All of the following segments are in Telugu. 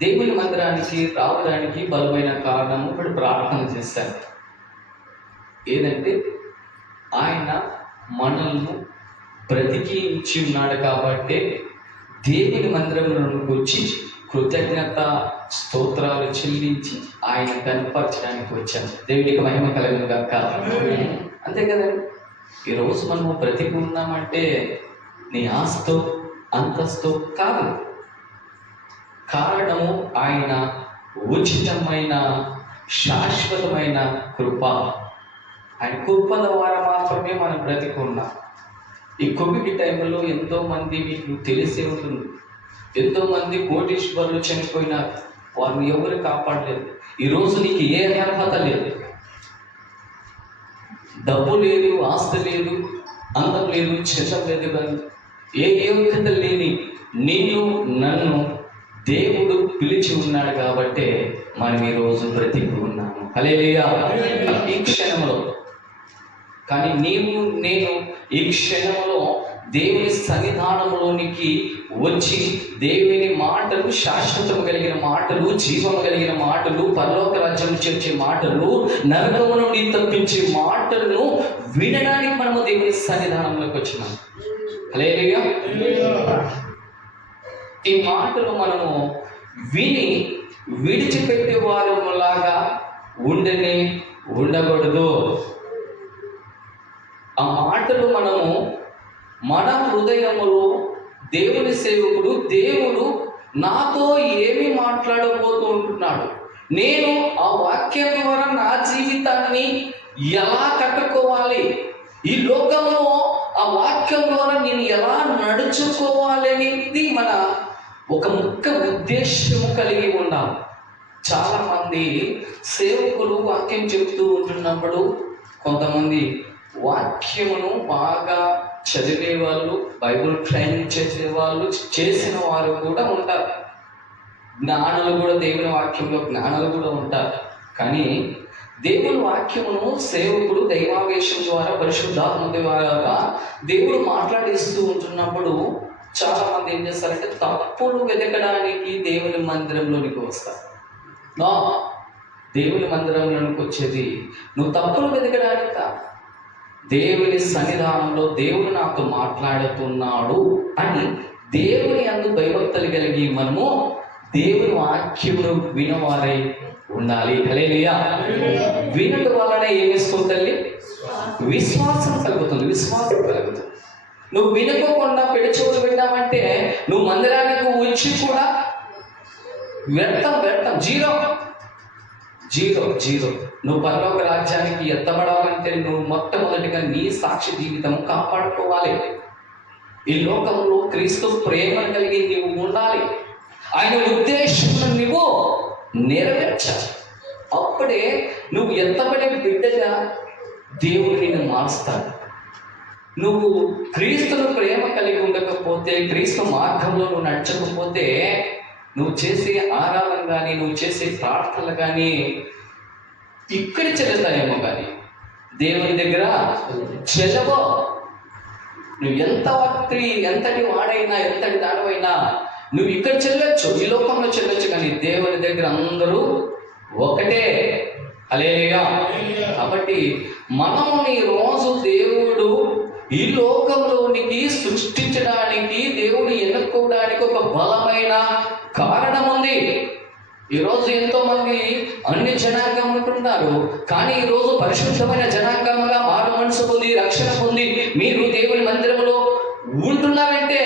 దేవుని మందిరానికి రావడానికి బలమైన కారణం ఇప్పుడు ప్రార్థన చేశాను. ఏదంటే ఆయన మనల్ని బ్రతికించి ఉన్నాడు కాబట్టి దేవుని మందిరంలోకి వచ్చి కృతజ్ఞత స్తోత్రాలు చెల్లించి ఆయన కనపరచడానికి వచ్చాను. దేవునికి మహిమ కలుగును గాక. అంతే కదండి. ఈరోజు మనము బ్రతికి ఉన్నామంటే నీ ఆస్తో అంతస్తు కాదు. కారణము ఆయన ఉచితమైన శాశ్వతమైన కృప. ఆయన కృప ద్వారా మాత్రమే మనం బ్రతికి ఉన్నాం. ఈ కోవిడ్ టైంలో ఎంతోమంది మీకు తెలిసే ఉంటుంది, ఎంతోమంది కోటీశ్వరులు చనిపోయినారు. వారిని ఎవరు కాపాడలేదు. ఈరోజు నీకు ఏ అర్హత లేదు, డబ్బు లేదు, ఆస్తి లేదు, అందం లేదు, చట్టం లేదు, కానీ ఏ యోగ్యత లేని నిన్ను నన్ను దేవుడు పిలిచి ఉన్నాడు కాబట్టి మనం ఈరోజు బ్రతికి ఉన్నాము. హల్లెలూయా. ఈ క్షణంలో కానీ నీవు నేను ఈ క్షణంలో దేవుని సన్నిధానంలోనికి వచ్చి దేవుని మాటలు, శాశ్వతం కలిగిన మాటలు, జీవం కలిగిన మాటలు, పరలోక రాజ్యం చేర్చే మాటలు, నరకము నుండి తప్పించే మాటలను వినడానికి మనము దేవుని సన్నిధానంలోకి వచ్చినాం. హల్లెలూయా. ఈ మాటలు మనము విని విడిచిపెట్టే వారిలాగా ఉండకూడదు. ఆ మాటలు మనము మన హృదయములో దేవుని సేవకుడు, దేవుడు నాతో ఏమి మాట్లాడబోతూ ఉంటున్నాడు, నేను ఆ వాక్యం ద్వారా నా జీవితాన్ని ఎలా కట్టుకోవాలి, ఈ లోకంలో ఆ వాక్యం ద్వారా నేను ఎలా నడుచుకోవాలి అనేది మన ఒక ముఖ్య ఉద్దేశం కలిగి ఉండాలి. చాలామంది సేవకులు వాక్యం చెప్తూ ఉంటున్నప్పుడు కొంతమంది వాక్యమును బాగా చదివే వాళ్ళు, బైబుల్ ట్రైనింగ్ చేసేవాళ్ళు, చేసిన వారు కూడా ఉంటారు. జ్ఞానులు కూడా, దేవుని వాక్యంలో జ్ఞానులు కూడా ఉంటారు. కానీ దేవుని వాక్యమును సేవకుడు దైవావేశం ద్వారా, పరిశుద్ధాత్మ ద్వారా దేవుడు మాట్లాడిస్తూ ఉంటున్నప్పుడు చాలా మంది ఏం చేస్తారంటే తప్పులు వెతకడానికి దేవుని మందిరంలోనికి వస్తారు. దేవుని మందిరంలోనికి వచ్చేది నువ్వు తప్పులు వెతకడానికి కాదు, దేవుని సన్నిధానంలో దేవుడు నాతో మాట్లాడుతున్నాడు అని దేవుని అందు భయభక్తులు కలిగి మనము దేవుని వాక్యమును వినవారై ఉండాలి. హల్లెలూయా. వినడం వలన ఏమేసుకో తల్లి? విశ్వాసం కలుగుతుంది. విశ్వాసం కలుగుతుంది. నువ్వు వినుకోకుండా పెడిచోటు విన్నామంటే నువ్వు మందిరానికి వచ్చి కూడా వ్యర్థం, జీరో. నువ్వు పరలోక రాజ్యానికి ఎత్తబడాలంటే నువ్వు మొట్టమొదటిగా నీ సాక్షి జీవితం కాపాడుకోవాలి. ఈ లోకంలో క్రీస్తు ప్రేమ కలిగి నీవు ఉండాలి. ఆయన ఉద్దేశం నువ్వు నెరవేర్చాలి. అప్పుడే నువ్వు ఎత్తబడే బిడ్డగా దేవుడు నిన్ను మారుస్తాడు. నువ్వు క్రీస్తును ప్రేమ కలిగి ఉండకపోతే, క్రీస్తు మార్గంలో నువ్వు నడచకపోతే, నువ్వు చేసే ఆరాధన కానీ, నువ్వు చేసే ప్రార్థనలు కానీ ఇక్కడ చెల్లుతాయేమో కానీ దేవుని దగ్గర చెల్లవో. నువ్వు ఎంతటి వాడైనా, ఎంతటి దానివైనా నువ్వు ఇక్కడ చెల్లొచ్చు, ఈ లోకంలో చెల్లొచ్చు, కానీ దేవుని దగ్గర అందరూ ఒకటే. హల్లెలూయా. కాబట్టి మనము ఈ రోజు దేవుడు ఈ లోకంలోనికి సృష్టించడానికి, దేవుడు ఎన్నుకోవడానికి ఒక బలమైన కారణం ఉంది. ఈరోజు ఎంతో మంది అన్ని జనాంగం ఉంటున్నారు, కానీ ఈరోజు పరిశుద్ధమైన జనాంగంగా మారు మనసు పొంది, రక్షణ పొంది మీరు దేవుని మందిరంలో ఉంటున్నారంటే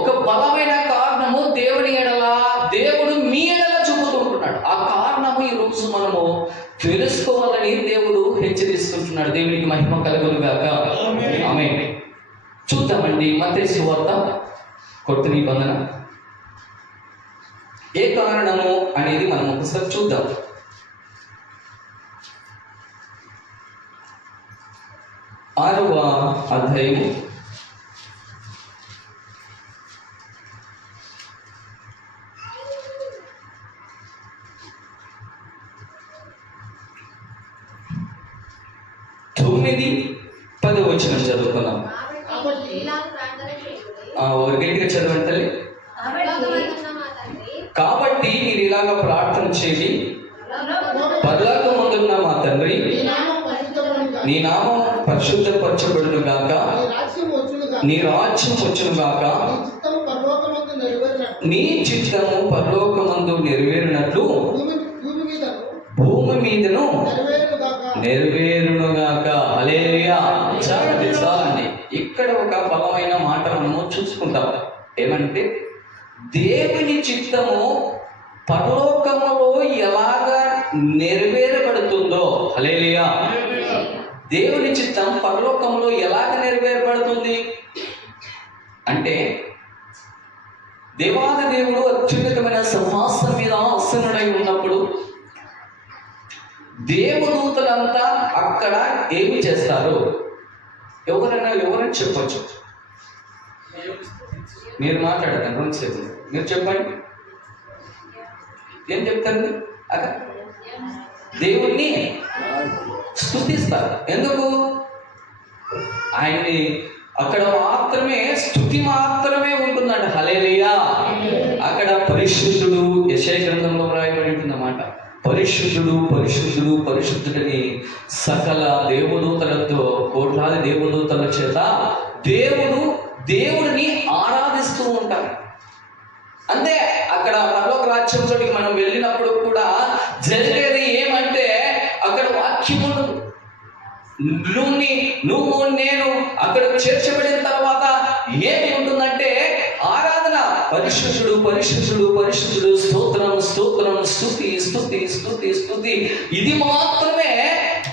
ఒక బలమైన కారణము దేవుని ఎడల, దేవుడు మీ ఎడల చూపుతుంటున్నాడు. ఆ కారణము ఈరోజు మనము తెలుసుకోవాలని దేవుడు హెచ్చరిస్తుంటున్నాడు. దేవునికి మహిమ కలుగును గాక. ఆమేన్. చూద్దామండి మత్తయి సువార్త కొత్త నిబంధన ఏ కారణము అనేది మనం ఒకసారి చూద్దాం. 6వ అధ్యాయము 9-10 వచనం చదువుకున్నాం. ఒక గట్టిగా చదవండి తల్లి. కాబట్టి మీరు ఇలాగ ప్రార్థన చేయండి, పరలోకమందున్న మా తండ్రి, నీ నామం పరిశుద్ధపరచబడును గాక, నీ రాజ్యం వచ్చును గాక, నీ చిత్తము పరలోకమందు నెరవేరినట్లు భూమి మీదను నెరవేరును గాక. హల్లెలూయా. చాలండి. ఇక్కడ ఒక బలమైన మాట మనము చూసుకుంటాం. ఏమంటే దేవుని చిత్తము పరలోకములో ఎలాగా నెరవేరబడుతుందో. హల్లెలూయా. దేవుని చిత్తం పరలోకంలో ఎలాగ నెరవేరబడుతుంది అంటే, దేవాది దేవుడు అత్యున్నతమైన సింహాసనం మీద ఆసీనుడై ఉన్నప్పుడు దేవదూతలంతా అక్కడ ఏమి చేస్తారు? ఎవరైనా చెప్పచ్చు. మీరు మాట్లాడతాను రెండుసేపు, మీరు చెప్పండి. ఏం చెప్తారు? అక్కడ దేవుణ్ణి స్తుతిస్తారు. ఎందుకు? ఆయన్ని అక్కడ మాత్రమే స్తుతి మాత్రమే ఉంటుందంట. హల్లెలూయా. అక్కడ పరిశుద్ధుడు, యెషయా గ్రంథంలో వ్రాయబడి ఉంటుందన్నమాట. పరిశుద్ధుడు పరిశుద్ధుడు పరిశుద్ధుడని సకల దేవదూతలతో, కోట్లాది దేవదూతల చేత దేవుడిని ఆరాధిస్తూ ఉంటారు. అంతే. అక్కడ పరలోక రాజ్యంలోకి మనం వెళ్ళినప్పుడు కూడా జరిగేది ఏమంటే, అక్కడ వాక్యం ఉండదు. నువ్వు నేను అక్కడ చేర్చబడిన తర్వాత ఏమి ఉంటుందంటే ఆరాధన. పరిశుద్ధుడు పరిశుద్ధుడు పరిశుద్ధుడు, స్తోత్రం స్తోత్రం, స్తుతి స్తుతి స్తుతి స్తుతి. ఇది మాత్రమే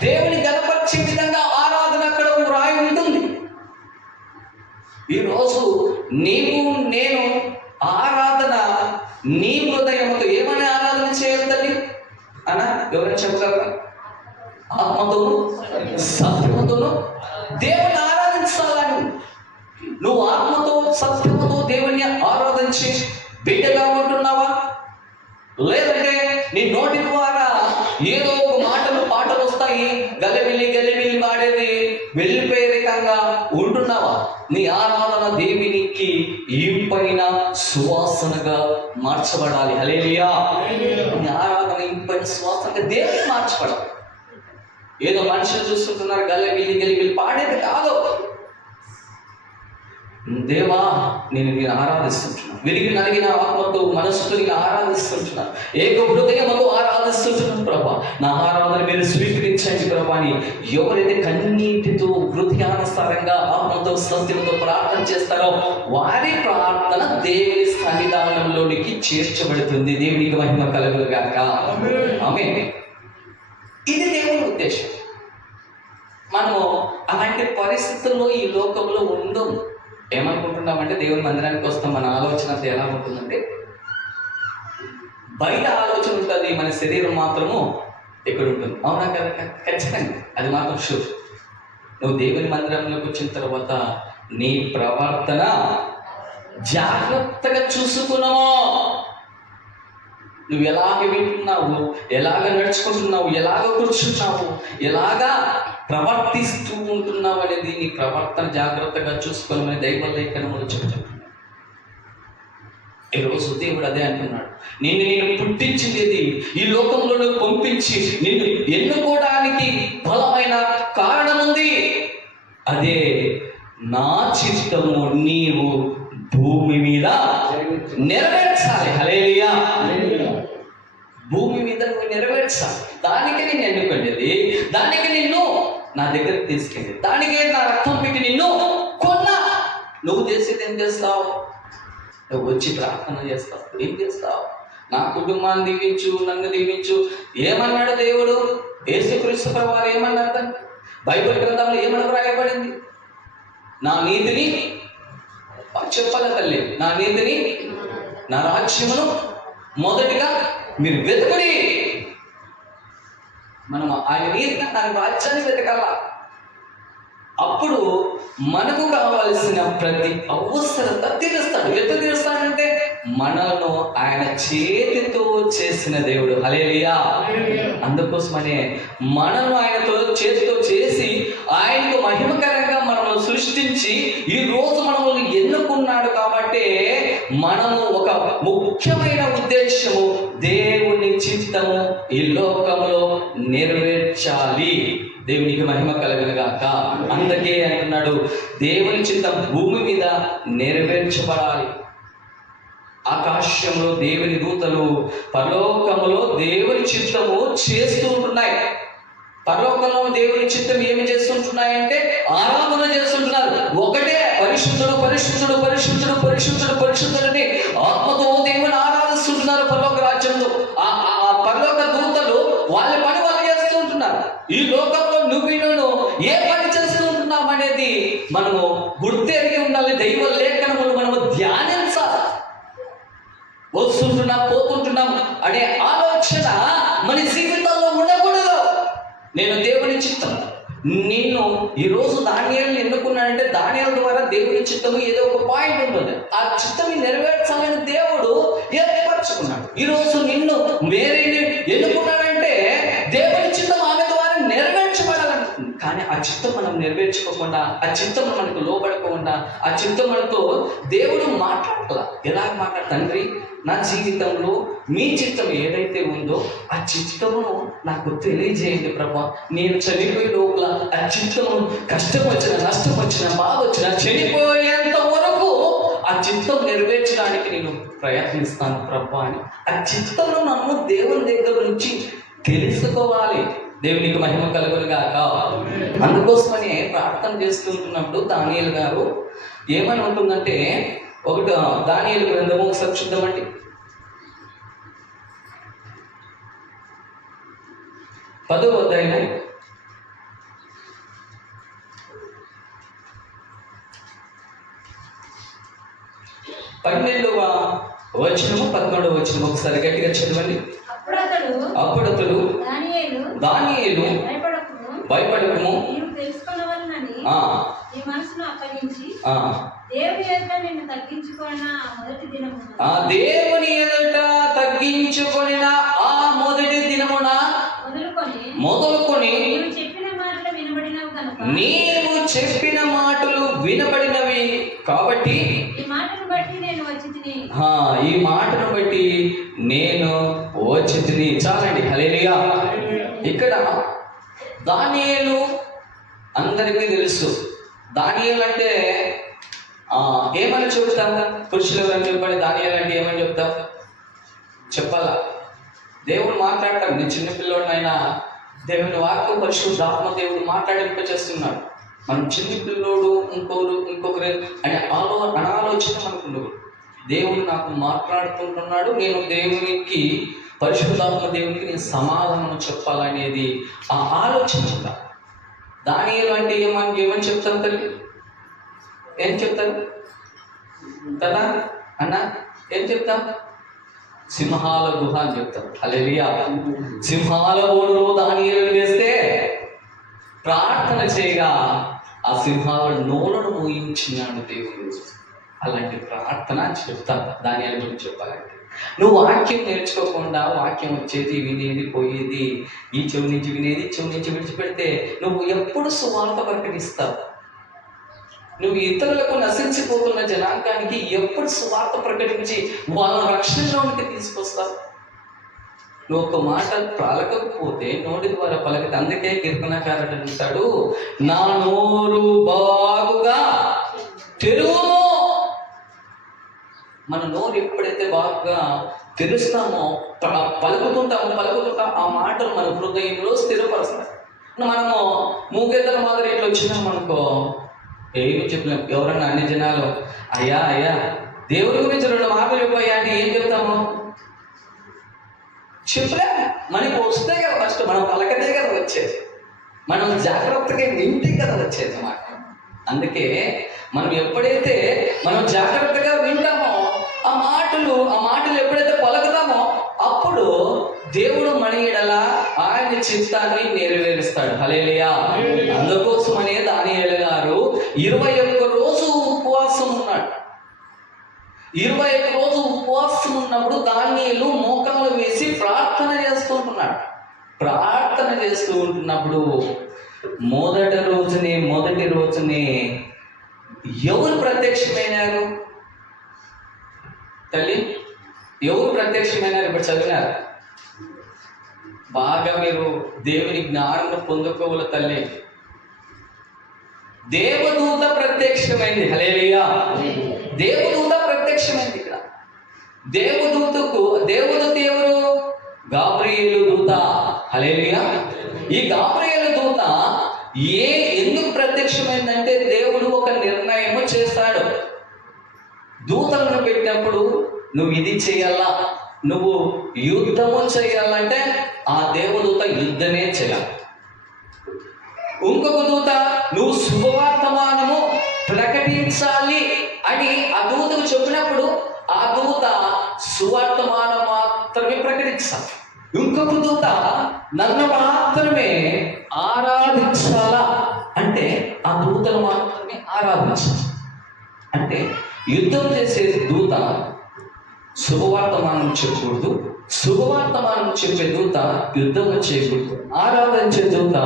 దేవుని గణపరిచే విధంగా ఆరాధన అక్కడ వ్రాయి ఉంటుంది. ఈరోజు నీవు నేను ఆరాధన నీ హృదయంతో ఏమని ఆరాధన చేయాలి తల్లి అన్న? ఎవరైనా చెప్పగలరా? ఆత్మతోను సత్యముతోను దేవుని ఆరాధించాలని. నువ్వు ఆత్మతో సత్యముతో దేవుని ఆరాధించి బిడ్డగా ఉంటున్నావా? లేదంటే నీ నోటి ద్వారా ఏదో ఒక పాటలు వస్తాయి, గలిబిలి గలిబిలి పాడేది, వెళ్ళిపోయే రకంగా ఉంటున్నావా? నీ ఆరాధన దేవునికి ఇంపైన సువాసనగా మార్చబడాలి. హల్లెలూయా. నీ ఆరాధన ఇంపైన సువాసనగా దేవునికి మార్చబడాలి. ఏదో మనుషులు చూస్తుంటున్నారు, గలిబిలి పాడేది కాదు. దేవా, నేను ఆరాధిస్తుంటున్నాను, విరిగి నలిగిన ఆత్మతో మనసుతో ఆరాధిస్తుంటున్నాను, ఏక హృదయముతో ఆరాధిస్తుంటున్నాను ప్రభా. నా ఆరాధన మీరు స్వీకరించండి ప్రభా అని ఎవరైతే కన్నీటితో హృదయానుసారంగా ఆత్మతో సత్యంతో ప్రార్థన చేస్తారో వారి ప్రార్థన దేవుని సన్నిధానంలోనికి చేర్చబడుతుంది. దేవునికి మహిమ కలుగును గాక. ఆమేన్. ఇది దేవుని ఉద్దేశం. మనము అలాంటి పరిస్థితుల్లో ఈ లోకంలో ఉండము. ఏమనుకుంటున్నామంటే, దేవుని మందిరానికి వస్తాం, మన ఆలోచన ఎలా ఉంటుందంటే బయట ఆలోచన ఉంటుంది, మన శరీరం మాత్రము ఎక్కడ ఉంటుంది. అవునా కదా? ఖచ్చితంగా అది మాత్రం షూర్. నువ్వు దేవుని మందిరంలోకి వచ్చిన తర్వాత నీ ప్రవర్తన జాగ్రత్తగా చూసుకున్నావో, నువ్వు ఎలాగ వింటున్నావు, ఎలాగ నడుచుకుంటున్నావు, ఎలాగ కూర్చున్నావు, ఎలాగా ప్రవర్తిస్తూ ఉంటున్నావు అనేది నీ ప్రవర్తన జాగ్రత్తగా చూసుకోవాలని దైవ లేఖనములు చెప్తున్నాడు. ఈరోజు దేవుడు అదే అంటున్నాడు, నేను పుట్టించింది ఈ లోకంలో పంపించి నిన్ను ఎన్నుకోవడానికి బలమైన కారణం ఉంది. అదే నా చిత్తము నీవు భూమి మీద నెరవేర్చాలి. హల్లెలూయా. భూమి మీద నువ్వు నెరవేర్చాలి. దానికి నేను ఎన్నుకునేది, దానికి నిన్ను నా దగ్గరికి తీసుకెళ్ళి, దానికే నా రక్తం పెట్టి నిన్ను కొన్నా. నువ్వు చేసేది ఏం చేస్తావు? నువ్వు వచ్చి ప్రార్థన చేస్తావు. ఏం చేస్తావు? నా కుటుంబాన్ని దీవించు, నన్ను దీవించు. ఏమన్నాడు దేవుడు? యేసుక్రీస్తు ప్రభువారు ఏమన్నారు? బైబిల్ గ్రంథంలో ఏమని రాయబడింది? నా నీతిని చెప్పాలి తల్లి, నా నీతిని నా రాజ్యమును మొదటిగా మీరు వెతుకుడి. మనం ఆయన నీతిని ఆయన రాజ్యాన్ని వెతకాల. అప్పుడు మనకు కావాల్సిన ప్రతి అవసరత తీరుస్తాడు. ఎట్లా తీరుస్తాడంటే మనలను ఆయన చేతితో చేసిన దేవుడు. హల్లెలూయా. అందుకోసమనే మనను ఆయనతో చేతితో చేసి ఆయనకు మహిమకరంగా మనల్ని సృష్టించి ఈ రోజు మనల్ని ఎన్నుకున్నాడు. కాబట్టి మనము ఒక ముఖ్యమైన ఉద్దేశము, దేవుని చిత్తము ఈ లోకంలో నెరవేర్చాలి. దేవునికి మహిమ కలుగును గాక. అందుకే అంటున్నాడు, దేవుని చిత్తం భూమి మీద నెరవేర్చబడాలి. ఆకాశంలో దేవుని దూతలు, పరలోకములో దేవుని చిత్తము చేస్తూ ఉంటున్నాయి. పరలోకంలో దేవుని చిత్తం ఏమి చేస్తుంటున్నాయంటే ఆరాధన చేస్తుంటున్నారు. ఒకటే పరిశుద్ధుడు పరిశుద్ధుడు పరిశుద్ధుడు పరిశుద్ధుడు పరిశుద్ధుడని ఆత్మతో దేవుని ఆరాధిస్తుంటున్నారు. పరలోక రాజ్యంలో ఆ పరలోక దూతలు వాళ్ళ పని వాళ్ళు చేస్తూ ఉంటున్నారు. ఈ లోకంలో నువ్వు ఏ పని చేస్తూ ఉంటున్నాం అనేది మనము గుర్తెరిగి ఉండాలి. దైవ లేఖనములు మనము ధ్యానించాలి. వస్తుంటున్నాం పోతుంటున్నాం అనే ఆలోచన మన జీవితంలో ఉండకూడదు. నేను దేవుని చిత్తం, నిన్ను ఈరోజు దానియేలుని ఎన్నుకున్నాడంటే దానియేలు ద్వారా దేవుని చిత్తము ఏదో ఒక పాయింట్ ఉంటుంది. ఆ చిత్తాన్ని నెరవేర్చాలని దేవుడు ఏర్పరచుకున్నాడు. ఈరోజు నిన్ను వేరేని ఎన్నుకున్నాడంటే దేవుని చిత్తం ఆమె ద్వారా నెరవేర్చబడాలనుకుంటుంది. కానీ ఆ చిత్తం మనం నెరవేర్చుకోకుండా, ఆ చిత్తం మనకు లోబడకుండా, ఆ చిత్తం మనతో దేవుడు మాట్లాడాల. ఎలా మాట్లాడు? తండ్రి, నా జీవితంలో మీ చిత్తం ఏదైతే ఉందో ఆ చిత్తమును నాకు తెలియజేయండి ప్రభా. నేను చనిపోయే లోపల ఆ చిత్తము కష్టం వచ్చిన, నష్టం వచ్చిన, బాధ వచ్చిన, చనిపోయేంత వరకు ఆ చిత్తం నెరవేర్చడానికి నేను ప్రయత్నిస్తాను ప్రభా అని ఆ చిత్తము నన్ను దేవుని దగ్గర నుంచి తెలుసుకోవాలి. దేవునికి మహిమ కలుగును గాక. అందుకోసమని ప్రార్థన చేస్తుంటున్నప్పుడు దానియేలు గారు ఏమని ఉంటుందంటే, ఒకటి దానియేలు గ్రంథము ఒకసారి చూద్దామండి. 10వ అధ్యాయము 12వ వచనము 11వ వచనము ఒకసారి గట్టిగా చదవండి. అప్పుడు అతడు దానియేలు భయపడకుము, దేవుని ఎదుట తగ్గించుకొనిన ఆ మొదటి దినమున మొదలుకొని నీవు చెప్పిన మాటలు వినబడినవి కాబట్టి ఈ మాటను బట్టి నేను వచ్చితిని. చాలండి, హల్లెలూయా. ఇక్కడ దానియేలు అందరికీ తెలుసు. దానియేలు అంటే ఏమని చెబుతాం? పురుషులు ఎవరని చెప్పండి. దానియేలు అంటే ఏమని చెప్తాం? చెప్పాలా? దేవుడు మాట్లాడటం. నేను చిన్నపిల్లోడినైనా దేవుని వాక్యం పరిశుద్ధాత్మ దేవుడు మాట్లాడింపచేస్తున్నాడు. మనం చిన్నపిల్లోడు ఇంకొకరు అనే అనాలోచన మనకు ఉండదు. దేవుడు నాకు మాట్లాడుతుంటున్నాడు, నేను దేవునికి పరిశుద్ధాత్మ దేవునికి నేను సమాధానం చెప్పాలనేది ఆ ఆలోచన ఉందా. దానియేలు అంటే ఏమని చెప్తాను తల్లి? ఏం చెప్తారు కదా అన్న? ఏం చెప్తాం? సింహాల గుహ అని చెప్తాం. హల్లెలూయా. సింహాల ఓడులో దానియేలు వేస్తే ప్రార్థన చేయగా ఆ సింహాల నోలను మోయించినాడు దేవుడు. అలాంటి ప్రార్థన చెప్తాం దానియేలు గురించి చెప్పాలంటే. నువ్వు వాక్యం నేర్చుకోకుండా, వాక్యం వచ్చేది వినేది పోయేది, ఈ చెవి నుంచి వినేది చెవి నుంచి విడిచిపెడితే నువ్వు ఎప్పుడు సువార్త ప్రకటిస్తావు? నువ్వు ఇతరులకు నశించిపోతున్న జనాంగానికి ఎప్పుడు సువార్త ప్రకటించి వాళ్ళ రక్షణలోనికి తీసుకొస్తావు? నువ్వు ఒక మాట పలకకపోతే నోటి ద్వారా పలకతే. అందుకే కీర్తనకారుడు అంటాడు, నా నోరు బాగుగా తెరువును. మన నోరు ఎప్పుడైతే బాగా తెరుస్తామో, పలుకుతుంటా ఆ మాటలు మన హృదయంలో స్థిరపరుస్తాయి. మనము మూగెద్దల మాదిరి ఇట్లా వచ్చినాం అనుకో, ఏమి చెప్పలేము. ఎవరన్నా అన్ని జనాలు అయ్యా దేవుడి గురించి 2 మాటలు చెప్పయ్యా అంటే ఏం చెప్తాము? చెప్పలే. మనకి వస్తే కదా ఫస్ట్, మనం పలకతే కదా వచ్చేది, మనం జాగ్రత్తగా వింటే కదా వచ్చేది మాట. అందుకే మనం ఎప్పుడైతే మనం జాగ్రత్తగా వింటామో ఆ మాటలు ఎప్పుడైతే పలుకుతామో అప్పుడు దేవుడు మన ఎడల ఆయన చిత్తాన్ని నెరవేరుస్తాడు. హల్లెలూయా. అందుకోసమనే దానియేలు గారు 21 రోజు ఉపవాసం ఉన్నాడు. 21 రోజు ఉపవాసం ఉన్నప్పుడు దానియేలు మోకాళ్ళు వేసి ప్రార్థన చేస్తూ ఉంటున్నాడు. మొదటి రోజునే ఎవరు ప్రత్యక్షమైనారు తల్లి? ఎవరు ప్రత్యక్షమైనారు? ఇప్పుడు చదివినారు. బాగా మీరు దేవుని జ్ఞానం పొందుకోవాలి తల్లి. దేవదూత ప్రత్యక్షమైంది. హల్లెలూయా. దేవదూత ప్రత్యక్షమైంది. ఇక్కడ దేవదూత ఎవరు? గాబ్రియేలు దూత. హల్లెలూయా. ఈ గాబ్రియేలు దూత ఎందుకు ప్రత్యక్షమైందంటే దేవుడు ఒక నిర్ణయము చేస్తాడు. దూతలను పెట్టినప్పుడు నువ్వు ఇది చేయాలా, నువ్వు యుద్ధము చేయాలంటే ఆ దేవదూత యుద్ధమే చేయాలి. ఇంకొక దూత నువ్వు శుభవర్తమానము ప్రకటించాలి అని ఆ దూతకు చెప్పినప్పుడు ఆ దూత సువర్తమానం మాత్రమే ప్రకటించాలి. ఇంకొక దూత నన్ను మాత్రమే ఆరాధించాలా అంటే ఆ దూతలు మాత్రమే ఆరాధించాలి. అంటే యుద్ధం చేసే దూత శుభవర్తమానం చెప్పకూడదు, శుభవర్తమానం చెప్పే దూత యుద్ధం చేయకూడదు, ఆరాధించే దూత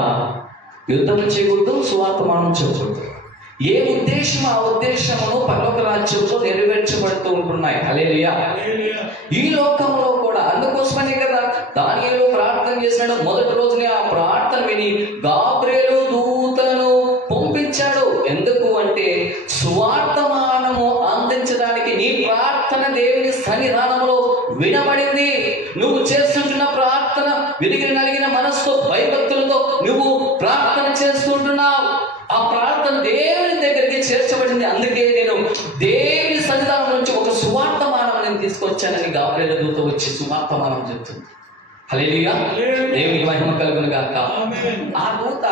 యుద్ధం చేయకూడదు, సువార్తమానం చెప్పకూడదు. ఏ ఉద్దేశం ఆ ఉద్దేశమును పరలోక రాజ్యంలో నెరవేర్చబడుతూ ఉంటున్నాయి. హల్లెలూయా. ఈ లోకంలో కూడా అందుకోసమనే కదా దానియేలు ప్రార్థన చేసినాడు. మొదటి రోజునే ఆ ప్రార్థన విని గాబ్రియేలు దూతను పంపించాడు. ఎందుకు అంటే సువార్తమానము అందించడానికి నీ ప్రార్థన దేవుని సన్నిధానంలో వినబడింది. నువ్వు చేస్తుంటున్న ప్రార్థన విరిగి నలిగిన మనసుతో భయభక్తులతో నువ్వు ప్రార్థన చేస్తుంటున్నావు. ఆ ప్రార్థన దేవుని దగ్గరికి చేర్చబడింది. అందుకే నేను దేవుని సన్నిధానం నుంచి ఒక సువార్తమానం నేను తీసుకొచ్చానని గాబ్రియేలు దూత వచ్చి సువార్తమానం చెప్తుంది. హల్లెలూయా. దేవునికి మహిమ కలుగును గాక. ఆ దూత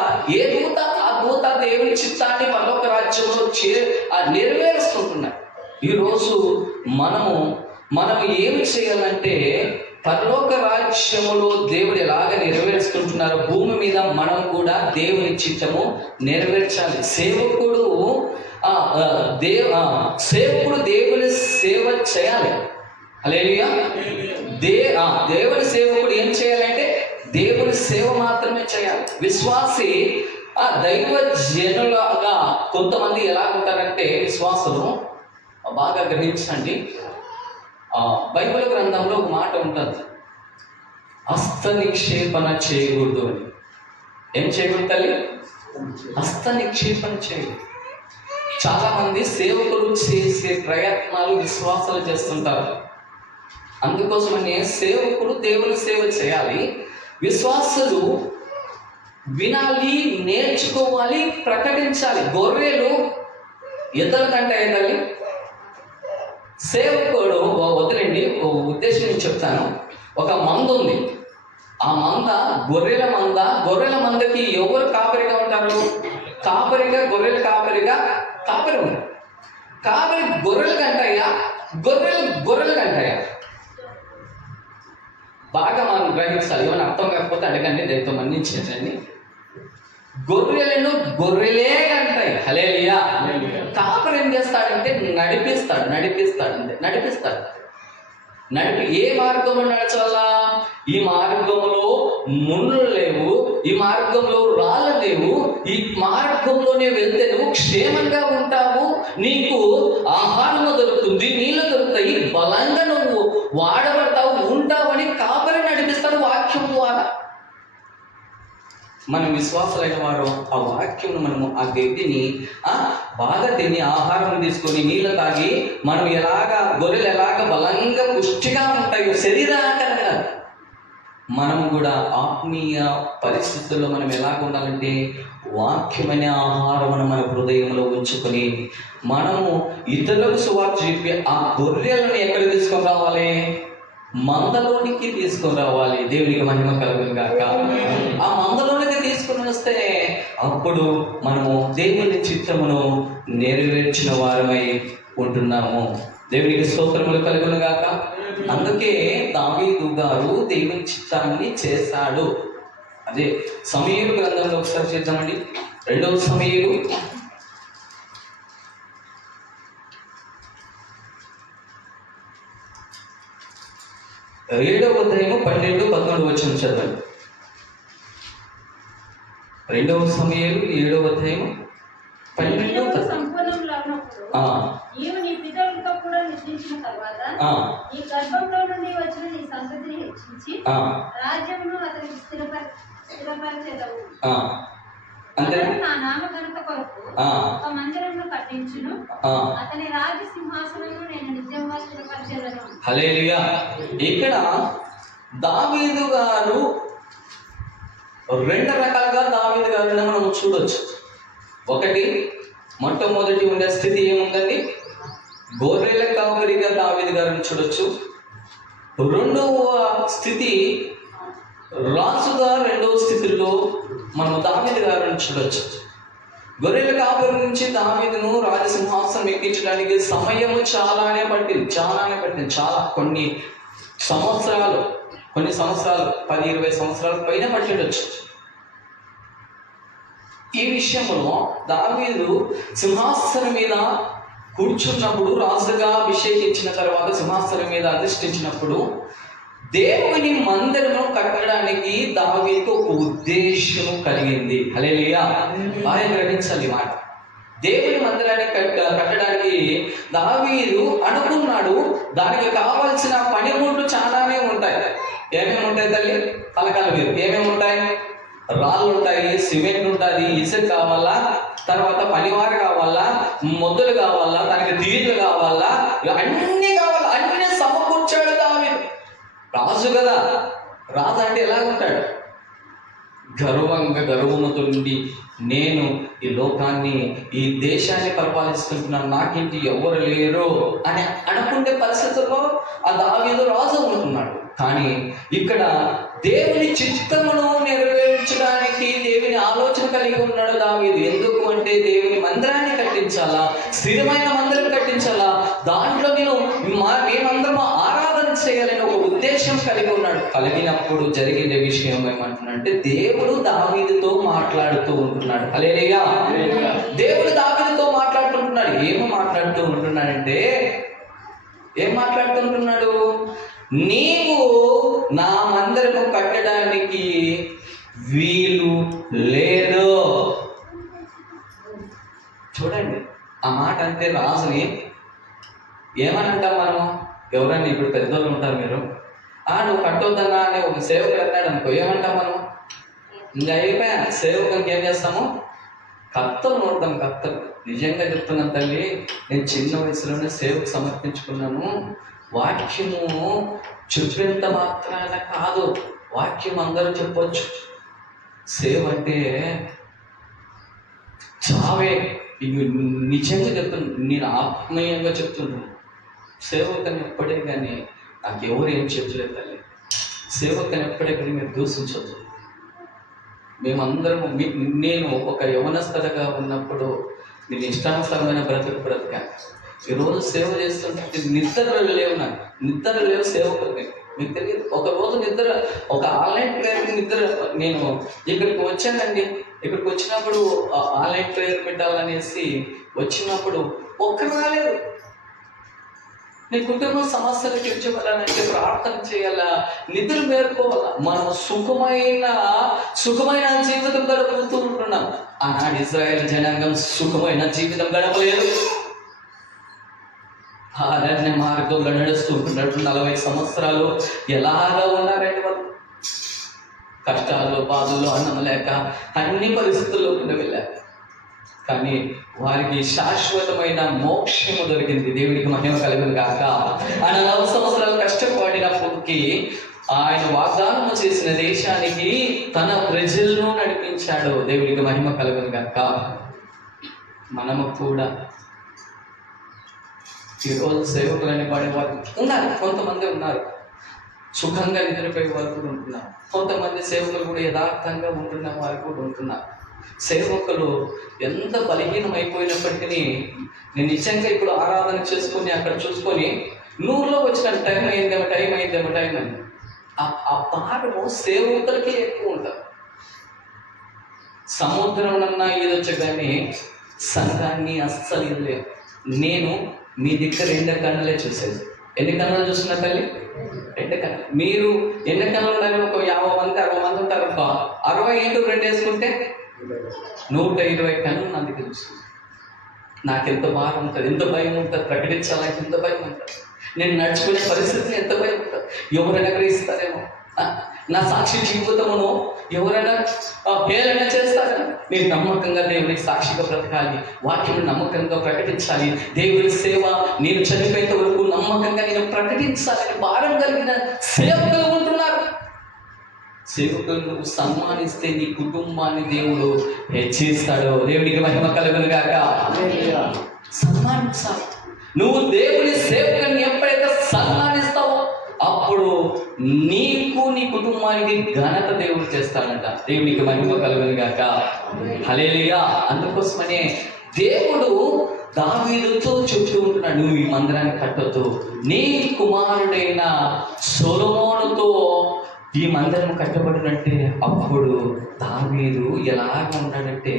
ఆ దూత దేవుని చిత్తాన్ని పరలోక రాజ్యంలో నెరవేరుస్తుంటున్నాయి. ఈరోజు మనం ఏమి చేయాలంటే పరలోక రాజ్యములో దేవుడు ఎలాగ నెరవేరుస్తుంటున్నారో భూమి మీద మనం కూడా దేవుని చిత్తము నెరవేర్చాలి. సేవకుడు దేవుని సేవ చేయాలి. హల్లెలూయా. దేవుని సేవకుడు ఏం చేయాలంటే దేవుని సేవ మాత్రమే చేయాలి. విశ్వాసి దైవ జనులుగా కొంతమంది ఎలా ఉంటారంటే విశ్వాసులు బాగా గ్రహించండి. బైబిల్ గ్రంథంలో ఒక మాట ఉంటుంది, హస్త నిక్షేపణ చేయకూడదు అని. ఏం చేయకూడదు తల్లి? హస్త నిక్షేపణ చేయకూడదు. చాలా మంది సేవకులు చేసే ప్రయత్నాలు విశ్వాసాలు చేస్తుంటారు. అందుకోసమనే సేవకుడు దేవుని సేవ చేయాలి, విశ్వాసులు వినాలి, నేర్చుకోవాలి, ప్రకటించాలి. గొర్రెలు ఎద్దుల కంటే తల్లి సేవకుడు వదిలేండి. ఉద్దేశం చెప్తాను. ఒక మంద ఉంది. ఆ మంద గొర్రెల మందకి ఎవరు కాపరిగా ఉంటారు? గొర్రెల కాపరి ఉంది. కాపరి గొర్రెలు కంటాయా, గొర్రెలు కంటాయా? బాగా మనం గ్రహించాలి. ఏమైనా అర్థం కాకపోతే అడగండి, దయతో మన్నించండి. గొర్రెలను గొర్రెలే అంటాయి. హల్లెలూయా. కాపరి ఏం చేస్తాడంటే నడిపిస్తాడు. ఏ మార్గంలో నడచాలా? ఈ మార్గంలో ముళ్ళు లేవు, ఈ మార్గంలో రాళ్ళు లేవు, ఈ మార్గంలోనే వెళ్తే నువ్వు క్షేమంగా ఉంటావు, నీకు ఆహారము దొరుకుతుంది, నీళ్ళు దొరుకుతాయి, బలంగా నువ్వు వాడబడతావు, ఉంటావని కాపరి నడిపిస్తాడు వాక్యం ద్వారా. మనం విశ్వాసులైన వారు ఆ వాక్యం మనము ఆ గడ్డిని బాగా తిని ఆహారం తీసుకొని నీళ్ళు తాగి మనం గొర్రెలు ఎలాగ బలంగా పుష్టిగా ఉంటాయో శరీరాకరంగా మనము కూడా ఆత్మీయ పరిస్థితుల్లో మనం ఎలాగ ఉండాలంటే వాక్యమనే ఆహారం మన హృదయంలో ఉంచుకొని మనము ఇతరులకు సువార్త చెప్పి ఆ గొర్రెలను ఎక్కడ తీసుకొని రావాలి? మందలోనికి తీసుకొని రావాలి. దేవునికి మహిమ కలుగును గాక. ఆ మందలోనికి తీసుకుని వస్తే అప్పుడు మనము దేవుని చిత్తమును నెరవేర్చిన వారమై ఉంటున్నాము. దేవునికి స్తోత్రములు కలుగును గాక. అందుకే దావీదు గారు దేవుని చిత్తాన్ని చేశాడు. అదే సమూయేలు గ్రంథంలో ఒకసారి చేద్దామండి. 2వ సమూయేలు 7వ అధ్యాయము 12-11 వచనం చదవండి. 2వ సమూయేలు 7వ అధ్యాయము 12. నీవు నీ పితరులతో కూడా నిద్రించిన తర్వాత నీ గర్భంలో నుండి వచ్చిన నీ సంతతిని హెచ్చించి రాజ్యమును అతనికి స్థిరపరిచెదవు. నా నామఘనత కొరకు ఒక మందిరమును కట్టించును, అతని రాజ్య సింహాసనము నేను నిత్యంగా స్థిరపరిచెదను. హల్లెలూయా. ఇక్కడ దావీదు గారు రెండు రకాలుగా దావీదు గారిని మనం చూడొచ్చు. ఒకటి, మొట్టమొదటి ఉండే స్థితి ఏముందండి? గొర్రెల కాపరిగా దావీదు గారిని చూడొచ్చు. రెండవ స్థితి రాజుగా రెండవ స్థితిలో మనం దావీదు గారిని చూడొచ్చు. గొర్రెల కాపరి నుంచి దావీదును రాజసింహాసనం ఎక్కించడానికి సమయము చాలానే పట్టింది. చాలా కొన్ని సంవత్సరాలు 10-20 సంవత్సరాల పైన పట్టిండొచ్చు. ఈ విషయంలో దావీదు సింహాసనం మీద కూర్చున్నప్పుడు, రాజుగా అభిషేకించిన తర్వాత సింహాసనం మీద అధిష్ఠించినప్పుడు దేవుని మందిరము కట్టడానికి దావీదుకు ఒక ఉద్దేశము కలిగింది. హల్లెలూయా. బాగా గ్రహించాలి మాట. దేవుని మందిరాన్ని కట్టడానికి దావీదు అనుకున్నాడు. దానికి కావాల్సిన పనిముట్లు చాలానే ఉంటాయి. ఏమేమి ఉంటాయి తల్లి? పలకాల మీద ఏమేమి ఉంటాయి? రాళ్ళు ఉంటాయి, సిమెంట్ ఉంటుంది, ఇసుక కావాలా, తర్వాత పనివారు కావాలా, మొద్దులు కావాలా, దానికి తీర్లు కావాలా, అన్నీ కావాలా. అన్నీ సమకూర్చాడు దావీదు. రాజు కదా. రాజు అంటే ఎలాగుంటాడు? గర్వముతో నుండి నేను ఈ లోకాన్ని, ఈ దేశాన్ని పరిపాలిస్తుంటున్నాను, నాకింటి ఎవరు లేరు అని అనుకునే పరిస్థితుల్లో ఆ దావీదు రాజు ఉంటున్నాడు. కానీ ఇక్కడ దేవుని చిత్తమును నెరవేర్చడానికి దేవుని ఆలోచన కలిగి ఉన్నాడు దావీదు. ఎందుకు అంటే దేవుని మందిరాన్ని కట్టించాలా, స్థిరమైన మందిరం కట్టించాలా, దాంట్లో మేమందరం ఆరాధన చేయాలని ఒక ఉద్దేశం కలిగి ఉన్నాడు. కలిగినప్పుడు జరిగిన విషయం ఏమంటున్నాడంటే దేవుడు దావీదుతో మాట్లాడుతూ ఉంటున్నాడు. హల్లెలూయా. దేవుడు దావీదుతో మాట్లాడుతుంటున్నాడు. ఏం మాట్లాడుతుంటున్నాడు? నీవు నా మందిరము కట్టడానికి వీలు లేదు. చూడండి, ఆ మాట అంటే రాజుని ఏమని అంటాం మనం? ఎవరైనా ఇప్పుడు పెద్దోళ్ళు ఉంటారు, మీరు నువ్వు కట్టొద్దన్నా అని ఒక సేవకుడు అన్నాడు అనుకో, ఏమంటాం మనం? ఇంకా అయిపోయా, సేవకునికి ఏం చేస్తాము? కర్తలు నోడతాం. కర్తలు నిజంగా చెప్తున్నాను తల్లి, నేను చిన్న వయసులోనే సేవకు సమర్పించుకున్నాను. వాక్యము చెప్పేంత మాత్రాన కాదు, వాక్యం అందరూ చెప్పొచ్చు. సేవ అంటే చావే. నిజంగా చెప్తున్నాను, నేను ఆత్మీయంగా చెప్తున్నాను. సేవకని ఎప్పుడే కానీ నాకు ఎవరు ఏం చెప్పలేదు తల్లి. సేవకని ఎప్పుడే కానీ మీరు దూషించవచ్చు. మేమందరము నేను ఒక యవనస్థగా ఉన్నప్పుడు నేను ఇష్టానుసారమైన బ్రతికాను. ఈరోజు సేవ చేస్తుంటే నిద్రలు లేవు, నాకు నిద్ర లేవు. సేవకులకి మీకు తెలియదు. ఒకరోజు ఒక ఆన్లైన్ ప్రేయర్ నేను ఇక్కడికి వచ్చానండి. ఇక్కడికి వచ్చినప్పుడు ఆన్లైన్ ప్రేయర్ పెట్టాలనేసి వచ్చినప్పుడు ఒక్కరు రాలేదు. నీ కుటుంబ సమస్యలు తీర్చబడాలంటే ప్రార్థన చేయాలా, నిద్ర మేర్కోవాలా. మనం సుఖమైన జీవితం గడుపుతూ ఉంటున్నాం. ఆనాడు ఇజ్రాయేల్ జనాంగం సుఖమైన జీవితం గడపలేదు. అరణ్య మార్గంలో నడుస్తుంటున్నట్టు 40 సంవత్సరాలు ఎలాగా ఉన్నారంటే వాళ్ళు కష్టాలు, బాధలు, అన్నం లేక అన్ని పరిస్థితుల్లో వెళ్ళారు. కానీ వారికి శాశ్వతమైన మోక్షము దొరికింది. దేవుడికి మహిమ కలుగును గాక. ఆయన 40 సంవత్సరాలు కష్టపడినప్పటికీ ఆయన వాగ్దానము చేసిన దేశానికి తన ప్రజలను నడిపించాడు. దేవుడికి మహిమ కలుగును గాక. మనము కూడా ఈరోజు సేవకులని పడేవారు ఉన్నారు, కొంతమంది ఉన్నారు. సుఖంగా నిద్రపోయే వారు కూడా ఉంటున్నారు. కొంతమంది సేవకులు కూడా యథార్థంగా ఉంటున్న వారు కూడా ఉంటున్నారు. సేవకులు ఎంత బలహీనం అయిపోయినప్పటికీ నేను నిజంగా ఇప్పుడు ఆరాధన చేసుకొని అక్కడ చూసుకొని 100లో వచ్చిన టైం అయిందేమో అని ఆ భారము సేవకులకే ఎక్కువ ఉంటుంది. సముద్రంలో ఈదొచ్చు కానీ సంఘాన్ని అస్సలు ఇవ్వలేదు. నేను మీ దగ్గర 2 కన్నులే చూసేది. ఎన్ని కన్నులు చూస్తున్నా తల్లి? 2 కన్నులు. మీరు ఎన్ని కన్నులు ఉండాలి? ఒక 50 మంది 60 మంది ఉంటారు. 60 × 2 వేసుకుంటే 120 కన్నులు అందుకే చూస్తుంది. నాకెంత బాధ ఉంటుంది, ఎంత భయం ఉంటుంది, ప్రకటించాలంటే ఎంత భయం ఉంటుంది, నేను నడుచుకునే పరిస్థితిని ఎంత భయం ఉంటుంది. ఎవరైనా గ్రహిస్తారేమో, నా సాక్షి జీవితమును ఎవరైనా హేళన చేస్తారేమో. నేను నమ్మకంగా దేవునికి సాక్షిగా బ్రతకాలి, వాక్యం నమ్మకంగా ప్రకటించాలి, దేవుని సేవ నేను చనిపోయేంత వరకు నమ్మకంగా నేను ప్రకటించాలని భారం కలిగిన సేవకులు ఉంటున్నారు. సేవకులు నువ్వు సన్మానిస్తే నీ కుటుంబాన్ని దేవుడు హెచ్చిస్తాడు. దేవునికి మహిమ కలుగును గాక. సన్మానించాలి. నువ్వు దేవుని సేవకుని ఎప్పుడైతే సన్మానిస్తావో అప్పుడు నీకు నీ కుటుంబానికి ఘనత దేవుడు చేస్తాడంట. దేవునికి మహిమ కలుగును గాక. హల్లెలూయా. అందుకోసమనే దేవుడు దావీదుతో చెప్తూ ఉంటున్నాడు, నువ్వు ఈ మందిరాన్ని కట్టొద్దు, నీ కుమారుడైన సొలొమోనుతో ఈ మందిరం కట్టబడినట్టే. అప్పుడు దావీదు ఎలాగ ఉన్నాడంటే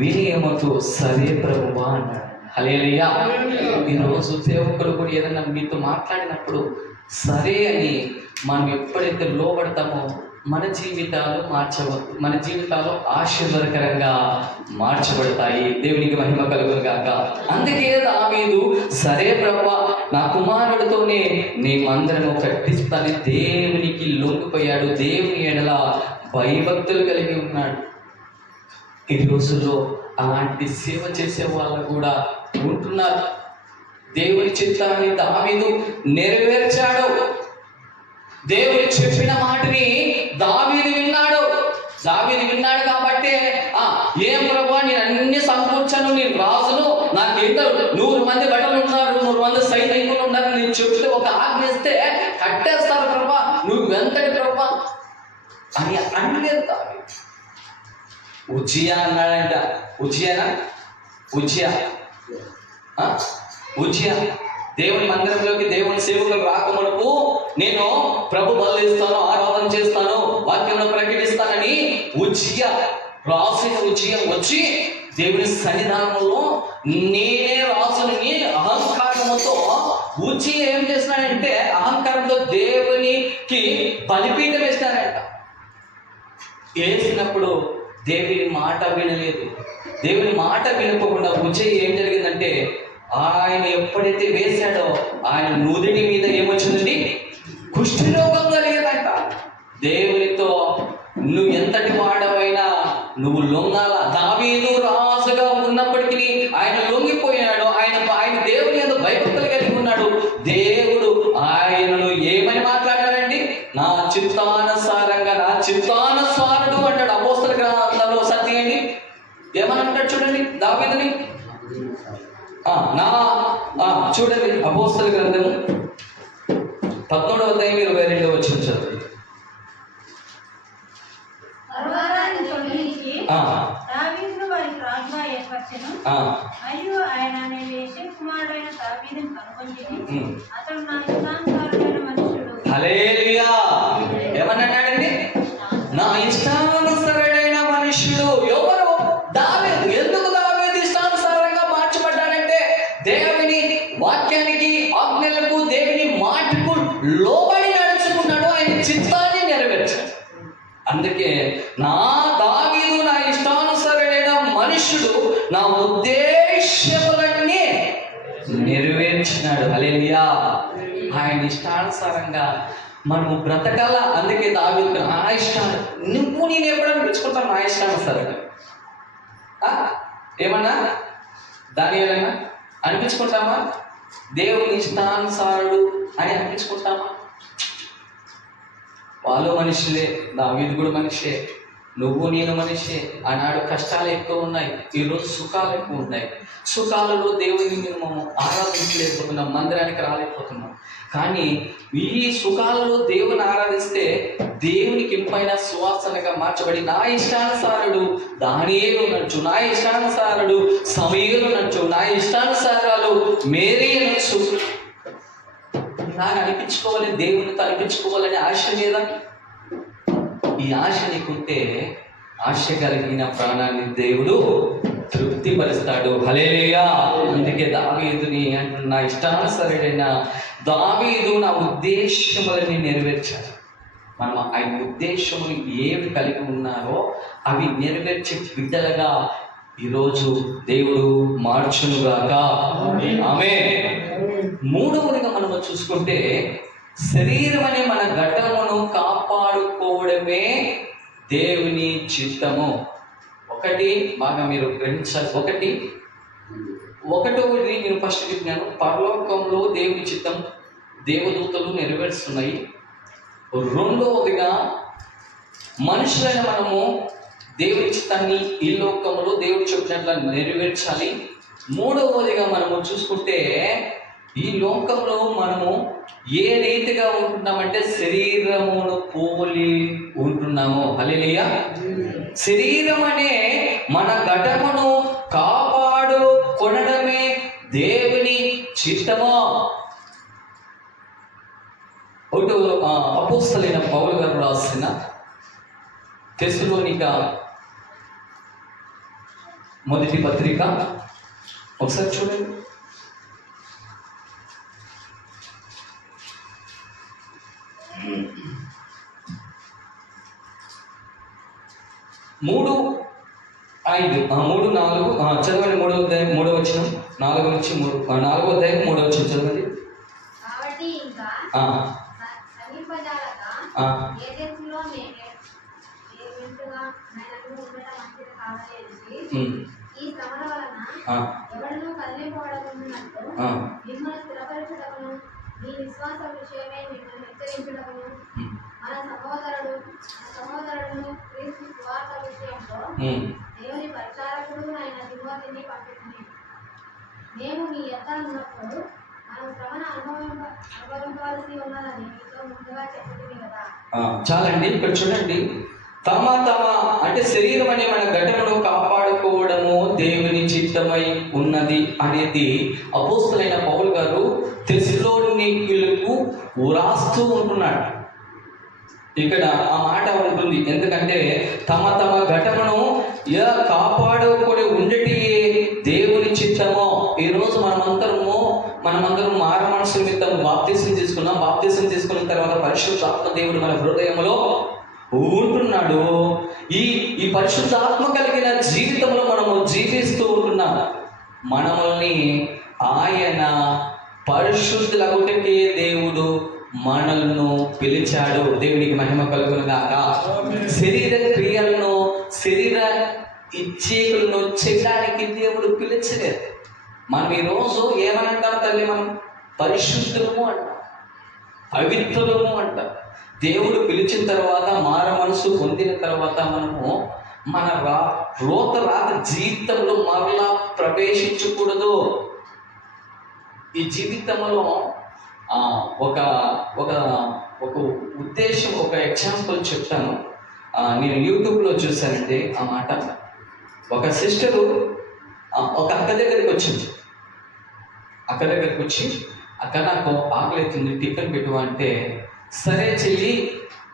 వినయముతో సరే ప్రభువా అన్నాడు. హల్లెలూయా. ఈరోజు సేవకులు కూడా ఏదైనా మీతో మాట్లాడినప్పుడు సరే అని మనం ఎప్పుడైతే లోబడతామో మన జీవితాలు మన జీవితాలు ఆశీర్వాదకరంగా మార్చబడతాయి. దేవునికి మహిమ కలుగును గాక. అందుకే దావీదు సరే ప్రభువా నా కుమారుడితోనే నీ మందిరము కట్టిస్తానని దేవునికి లొంగిపోయాడు. దేవుని ఎడల భయభక్తులు కలిగి ఉన్నాడు. ఈ రోజుల్లో అలాంటి సేవ చేసే వాళ్ళు కూడా ఉంటున్నారు. దేవుని చిత్తాన్ని దావీదు నెరవేర్చాడు. దేవుడు చెప్పిన మాటని దావీదు విన్నాడు. కాబట్టి ఏం ప్రభువా నేను అన్ని సమకూర్చాను, నేను రాజును, నాకు ఎంత 100 మంది బట్టలు ఉన్నారు, 100 మంది సైనికులు ఉన్నారు, నేను చెప్తే ఒక ఆజ్ఞ ఇస్తే కట్టేస్తారు ప్రభువా, నువ్వు ఎంతటి ప్రభువా అని అనలేదు దావీదు. ఉజ్జియా అన్నాడంట. ఉజ్జియా దేవుని మందిరంలోకి దేవుని సేవకులు రాకమునుపు నేను ప్రభు బలు ఇస్తాను, ఆరాధన చేస్తాను, వాక్యంలో ప్రకటిస్తానని ఉజ్జియా వచ్చి దేవుని సన్నిధానంలో నేనే రాసుని అహంకారముతో ఉజ్జియా ఏం చేస్తున్నాడంటే అహంకారంతో దేవునికి బలిపీఠం వేసినాడంట. వేసినప్పుడు దేవుని మాట వినలేదు. దేవుని మాట వినకుండా ఉజ్జియా ఏం జరిగిందంటే ఆయన ఎప్పుడైతే వేశాడో ఆయన నుదిటి మీద ఏమొచ్చిందండి? కుష్ఠరోగం కలిగేదంట. దేవునితో నువ్వు ఎంతటి వాడవైనా నువ్వు లొంగాల. దావీదు రాజుగా ఉన్నప్పటికీ ఆయన లొంగిపోయాడు. ఆయన దేవుని ఎంతో భయభక్తులు కలిగి ఉన్నాడు. దేవుడు ఆయనను ఏమని మాట్లాడాడండి? నా చిత్తానుసారంగా, నా చిత్తానుసారుడు అంటాడు. అపోస్తల గ్రంథంలో సత్యం అండి ఏమని అంటాడు చూడండి దావీదుని. చూడండి అపోస్తల గ్రంథము 17:22 చదువు. దావీదును వారికి రాజుగా ఏర్పరచెను. మరియు ఆయన నేను యేషే కుమారుడైన దావీదును కనుగొంటిని. అతడు నా ఇష్టానుసారుడైన మనుషుడు. హల్లెలూయా. ఏమన్నాడండి? నా ఇష్టానుసారుడైన మనుషుడు. ఎవరు? దావీదు. ఎందుకు దావీదు ఇష్టానుసారంగా మార్చబడ్డాడంటే దేవుని వాక్యానికి, ఆజ్ఞలకు, దేవుని మాటకు లోబడి నడుచుకున్నాడు. ఆయన చిత్తాన్ని నెరవేర్చాడు. అందుకే నా దావీదు నా ఇష్టానుసారుడైన మనుషుడు నా ఉద్దేశములన్నీ నెరవేర్చినాడు. హల్లెలూయా. ఆయన ఇష్టానుసారంగా మనము బ్రతకాల. అందుకే దావీదు నా ఇష్టాను, నువ్వు నేను ఎప్పుడు అనిపించుకుంటాను నా ఇష్టానుసారంగా. ఏమన్నా దాని ఏమైనా అనిపించుకుంటామా? దేవుని ఇష్టానుసారుడు అని అనిపించుకుంటామా? వాళ్ళు మనుషులే, దావీదు కూడా మనిషే, నువ్వు నేను మనిషే. ఆనాడు కష్టాలు ఎక్కువ ఉన్నాయి, ఈరోజు సుఖాలు ఎక్కువ ఉన్నాయి. సుఖాలలో దేవుని మనము ఆరాధించలేకపోతున్నాం, మందిరానికి రాలేకపోతున్నాం. కానీ ఈ సుఖాలలో దేవుని ఆరాధిస్తే దేవునికి ఇంపైన సువాసనగా మార్చబడి నా ఇష్టానుసారుడు దానియేలు అనొచ్చు, నా ఇష్టానుసారుడు సమూయేలు అనొచ్చు, నా ఇష్టానుసారాలు మేరీ అనొచ్చు. నాకు అనిపించుకోవాలి, దేవునితో అనిపించుకోవాలని ఆశ లేదా? ఈ ఆశ నీకుంటే ఆశ కలిగిన ప్రాణాన్ని దేవుడు తృప్తిపరుస్తాడు. హల్లెలూయా. అందుకే దావీదుని అంటున్న నా ఇష్టానుసారుడైన దావీదు నా ఉద్దేశములని నెరవేర్చాడు. మనం ఆయన ఉద్దేశములు ఏవి కలిగి ఉన్నారో అవి నెరవేర్చే బిడ్డలుగా ఈరోజు దేవుడు మార్చునుగాక. ఆమేన్. మూడవదిగా మనము చూసుకుంటే శరీరం అనే మన ఘటమును కాపాడుకోవడమే దేవుని చిత్తము. ఒకటి బాగా మీరు గ్రహించాలి. ఒకటోది నేను ఫస్ట్ చెప్పినాను, పరలోకంలో దేవుని చిత్తం దేవదూతలు నెరవేరుస్తున్నాయి. రెండవదిగా మనుషులైన మనము దేవుని చిత్తాన్ని ఈ లోకంలో దేవుడు చెప్పినట్ల నెరవేర్చాలి. మూడవదిగా మనము చూసుకుంటే ఈ లోకంలో మనము ఏ రీతిగా ఉంటున్నామంటే శరీరమును పోలి ఉంటున్నాము. హల్లెలూయా. శరీరం అనే మన ఘటమును కాపాడుకొనడమే దేవుని చిత్తము. ఒకటి అపోస్తలుడైన పౌలు గారు రాసిన తెస్సలోనిక మొదటి పత్రిక ఒకసారి చూడండి. 3:5 చదవండి. 3వ అధ్యాయం 3వ వచనం, 4 నుంచి 3, 4వ అధ్యాయం 3వ వచనం చదవండి. కాబట్టి ఇంకా సమీపజాలక ఏ దేశంలో ఈ శ్రమల వలన ఎవడను కదిలిపోవడమున్నట్టు మిమ్మల్ని స్థిరపరచుటకును మీ విశ్వాస విషయమై మిమ్మల్ని హెచ్చరించుటకును మన సహోదరుడును క్రీస్తు సువార్త విషయంలో దేవుని పరిచారకుడు ఆయన తిమోతిని పంపించింది. మేము మీ యొద్ద ఉన్నప్పుడు మనం శ్రమను అనుభవించాల్సి ఉన్నదని మీతో ముందుగా చెప్తుంది కదా. చాలండి. ఇక్కడ చూడండి, తమ అంటే శరీరం అనే మన ఘటనను కాపాడుకోవడము దేవుని చిత్తమై ఉన్నది అనేది అపోస్తలుడైన పౌలు గారు తెస్సలోనికీయులకు వ్రాస్తూ ఉంటున్నాడు. ఇక్కడ ఆ మాట ఉంటుంది. ఎందుకంటే తమ ఘటనను కాపాడుకొని ఉండేటి దేవుని చిత్తము. ఈరోజు మనమందరం మారు మనసు నిమిత్తం బాప్తిసం తీసుకున్నాం. బాప్తిసం తీసుకున్న తర్వాత పరిశుద్ధాత్మ దేవుడు మన హృదయంలో ఉంటున్నాడు. ఈ పరిశుద్ధాత్మ కలిగిన జీవితంలో మనము జీవిస్తూ ఉంటున్నాం. మనల్ని ఆయన పరిశుద్ధులగుటకే దేవుడు మనల్ని పిలిచాడు. దేవునికి మహిమ కలుగునుగాక. శరీర క్రియలను, శరీర ఇచ్ఛలను చేయడానికి దేవుడు పిలిచలేదు. మనం ఈరోజు ఏమనంటాం తల్లి? మనం పరిశుద్ధులము అంటాం, పవిత్రులము అంటాం. దేవుడు పిలిచిన తర్వాత, మార మనసు పొందిన తర్వాత మనము మన రాత జీవితంలో మరలా ప్రవేశించకూడదు. ఈ జీవితంలో ఒక ఉద్దేశం, ఒక ఎగ్జాంపుల్ చెప్తాను. నేను యూట్యూబ్లో చూశానండి ఆ మాట. ఒక సిస్టరు ఒక అక్క దగ్గరికి వచ్చింది. అక్క నాకు ఆకలి అవుతుంది, టిఫిన్ పెట్టువా అంటే, సరే చెల్లి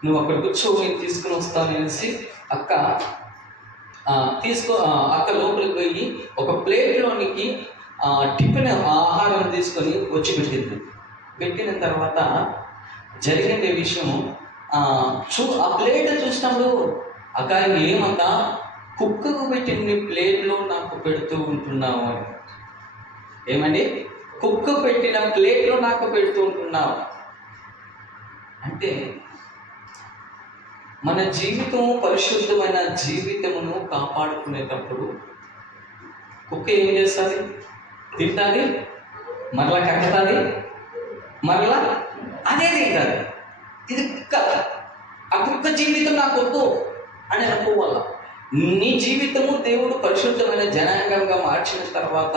నువ్వు అక్కడ కూర్చో, నేను తీసుకుని వస్తాను అనేసి అక్క లోపలికి పోయి ఒక ప్లేట్లోనికి టిఫిన్ ఆహారం తీసుకొని వచ్చి పెట్టింది. పెట్టిన తర్వాత జరిగిన విషయం, ఆ ప్లేట్ చూసినప్పుడు అక్క ఏమన్నా కుక్కకు పెట్టిన ప్లేట్లో నాకు పెడుతూ ఉంటున్నావు అని. ఏమండి? కుక్క పెట్టిన ప్లేట్లో నాకు పెడుతూ ఉంటున్నావు అంటే, మన జీవితం పరిశుద్ధమైన జీవితమును కాపాడుకునేటప్పుడు కుక్క ఏం చేస్తుంది? తింటుంది, మరలా కక్కుతుంది, మరలా అదే తింటుంది. ఇది కుక్క. ఆ కుక్క జీవితం నాకు వద్దు అని అనుకోవాల. నీ జీవితము దేవుడు పరిశుద్ధమైన జనాంగంగా మార్చిన తర్వాత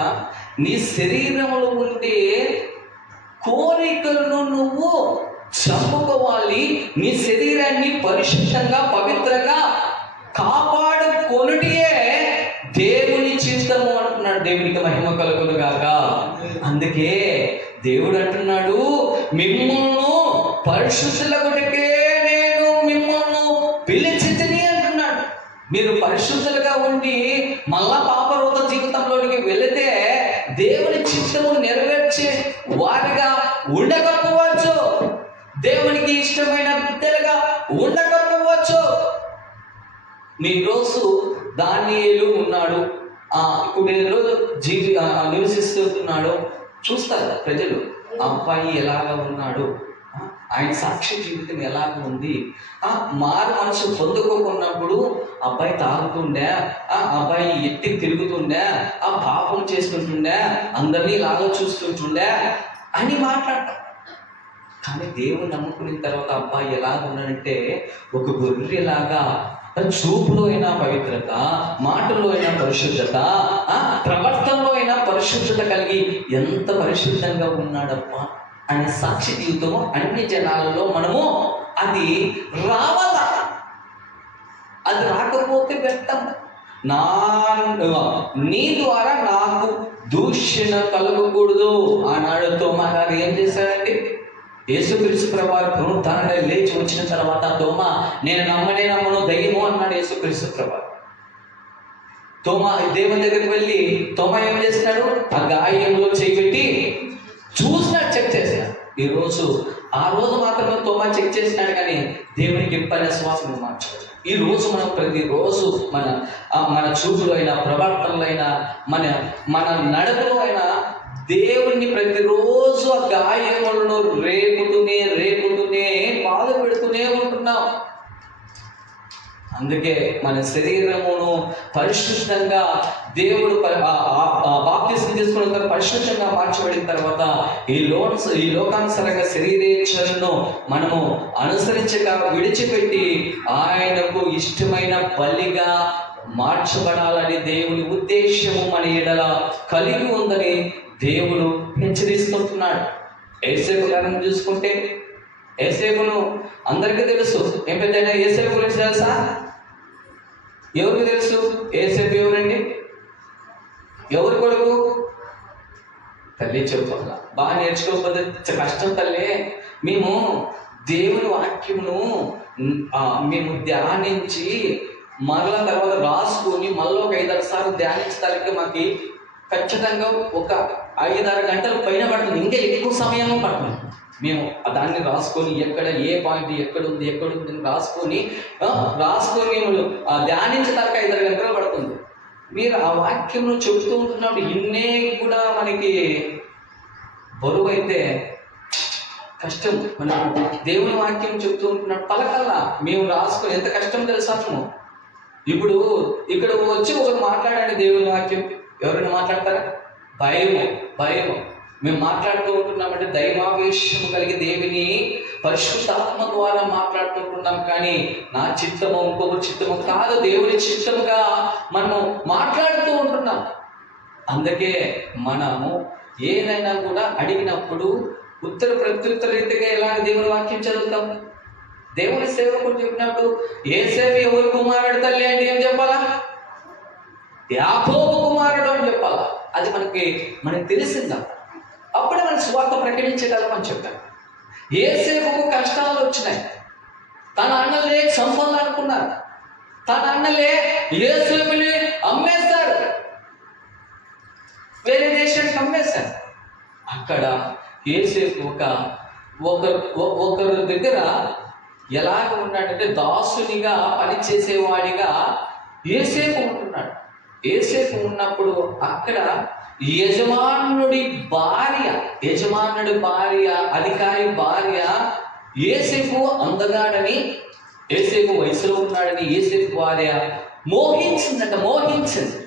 నీ శరీరంలో ఉండే కోరికలను నువ్వు చంపుకోవాలి. నీ శరీరాన్ని పరిశుద్ధంగా, పవిత్రంగా కాపాడుకొనుటయే దేవుని చిత్తము అంటున్నాడు. దేవునికి మహిమ కలుగునుగాక. అందుకే దేవుడు అంటున్నాడు, మిమ్మల్ని పరిశుద్ధులగుటకే నేను మిమ్మల్ని పిలిచితిని అంటున్నాడు. మీరు పరిశుద్ధులుగా ఉండి మళ్ళా పాపరోధ జీవితంలోనికి వెళితే దేవుని చిత్తము నెరవేర్చే వారిగా ఉండకపోవచ్చు, దేవునికి ఇష్టమైన బిడ్డలుగా ఉండకపోవచ్చు. నీ రోజు దానియేలు ఉన్నాడు. కొన్ని రోజు నివసిస్తున్నాడో చూస్తారు ప్రజలు, ఆ అబ్బాయి ఎలాగ ఉన్నాడు, ఆయన సాక్షి జీవితం ఎలాగ ఉంది. మారు మనసు పొందుకోకున్నప్పుడు అబ్బాయి తాగుతుండే, అబ్బాయి ఎత్తికి తిరుగుతుండే, పాపం చేసుకుంటుండే, అందరినీ ఇలాగ చూస్తుంటుండే అని మాట్లాడతాం. కానీ దేవుడు నమ్ముకున్న తర్వాత అబ్బాయి ఎలాగ ఉన్నాడంటే ఒక గొర్రెలాగా చూపులో అయినా పవిత్రత, మాటలో అయినా పరిశుద్ధత, ప్రవర్తనలో అయినా పరిశుద్ధత కలిగి ఎంత పరిశుద్ధంగా ఉన్నాడప్పా అనే సాక్షి జీవితము అన్ని జనాలలో మనము అది రావాలా. అది రాకపోతే వ్యర్థం. నీ ద్వారా నాకు దూషణ కలగకూడదు అన్నాడు తోమా గారు. ఏం చేశాడండి? యేసుక్రీస్తు ప్రభువారు పునరుద్ధారణ లేచి వచ్చిన తర్వాత తోమా నేను నమ్మను దయ్యము అన్నాడు యేసుక్రీస్తు ప్రభువారు. తోమా దేవుని దగ్గరికి వెళ్ళి తోమా ఏం చేస్తున్నాడు? ఆ గాయంలో చేపెట్టి చూసినాడు, చెక్ చేసినాడు. ఆ రోజు మాత్రమే తోమా చెక్ చేసినాడు, కానీ దేవునికి ఎప్పని శ్వాసను మార్చవచ్చు. ఈ రోజు మనం ప్రతిరోజు మన చూపులో అయినా, ప్రవర్తనలో అయినా, మన నడకలో అయినా దేవుణ్ణి ప్రతిరోజు ఆ గాయములను రేపుతూనే బాధ పెడుతూనే ఉంటున్నాం. అందుకే మన శరీరమును పరిశుద్ధంగా దేవుడు బాప్తిస్మం తీసుకున్న తర్వాత పరిశుద్ధంగా మార్చబడిన తర్వాత ఈ లోకానుసారంగా శరీరేచ్ఛలను మనము అనుసరించక విడిచిపెట్టి ఆయనకు ఇష్టమైన బలిగా మార్చబడాలని దేవుని ఉద్దేశము మన ఎడల కలిగి ఉందని దేవుడు హెచ్చరిస్తుంటున్నాడు. యేసేపు గారిని చూసుకుంటే, యేసేపును అందరికీ తెలుసు. ఏం పెద్ద యేసేపు గురించి తెలుసా? ఎవరికి తెలుసు? యేసేపు ఎవరండి? ఎవరి కొడుకు? తల్లి చెప్పుకోవాలా, బాగా నేర్చుకోకపోతే కష్టం తల్లి. మేము దేవుని వాక్యమును మేము ధ్యానించి మరల తర్వాత రాసుకొని మళ్ళీ ఒక 5-6 సార్లు ధ్యానించడానికి మాకు ఖచ్చితంగా ఒక 5-6 గంటల పైన పడుతుంది, ఇంకా ఎక్కువ సమయము పడుతుంది. మేము దాన్ని రాసుకొని ఏ పాయింట్ ఎక్కడుంది అని రాసుకొని ధ్యానించడానికి 5-6 గంటలు పడుతుంది. మీరు ఆ వాక్యంను చెబుతూ ఉంటున్నప్పుడు ఇన్నే కూడా మనకి బరువు అయితే కష్టం. మనం దేవుని వాక్యం చెబుతూ ఉంటున్నాడు పలకల్లా మేము రాసుకొని ఎంత కష్టం తెలుసా? ఇప్పుడు ఇక్కడ వచ్చి ఒకరు మాట్లాడండి దేవుని వాక్యం, ఎవరైనా మాట్లాడతారా? భయము. మేము మాట్లాడుతూ ఉంటున్నామంటే దైవావేశము కలిగి దేవుని పరిశుద్ధాత్మ ద్వారా మాట్లాడుతుంటున్నాం. కానీ నా చిత్తము ఇంకొక చిత్తము కాదు, దేవుని చిత్తముగా మనము మాట్లాడుతూ ఉంటున్నాం. అందుకే మనము ఏదైనా కూడా అడిగినప్పుడు ఉత్తర ప్రత్యుత్తర రీతిగా ఎలాగ దేవుని వాక్యం చదువుతాం. దేవుని సేవకుడు చెప్పినప్పుడు యేసేపు ఎవరు కుమారుడు తల్లి అంటే ఏం చెప్పాలా? యాకోబు కుమారుడు అని చెప్పాలా. అది మనకి తెలిసిందా? అప్పుడే మన స్వార్థ ప్రకటించగలమని చెప్పాను. యేసేపుకు కష్టాలు వచ్చినాయి. తన అన్నలే సంపాదనుకున్నారు. తన అన్నలే యేసేపుని అమ్మేస్తారు, వేరే దేశానికి అమ్మేశారు. అక్కడ యేసేపు ఒకరి దగ్గర ఎలాగ ఉన్నాడంటే దాసునిగా పనిచేసేవాడిగా యేసేపు ఉంటున్నాడు. యేసేపు ఉన్నప్పుడు అక్కడ యజమానుడి భార్య అధికారి భార్య యేసేపు అందగాడని, యేసేపు వయసులో ఉన్నాడని యేసేపు భార్య మోహించింది.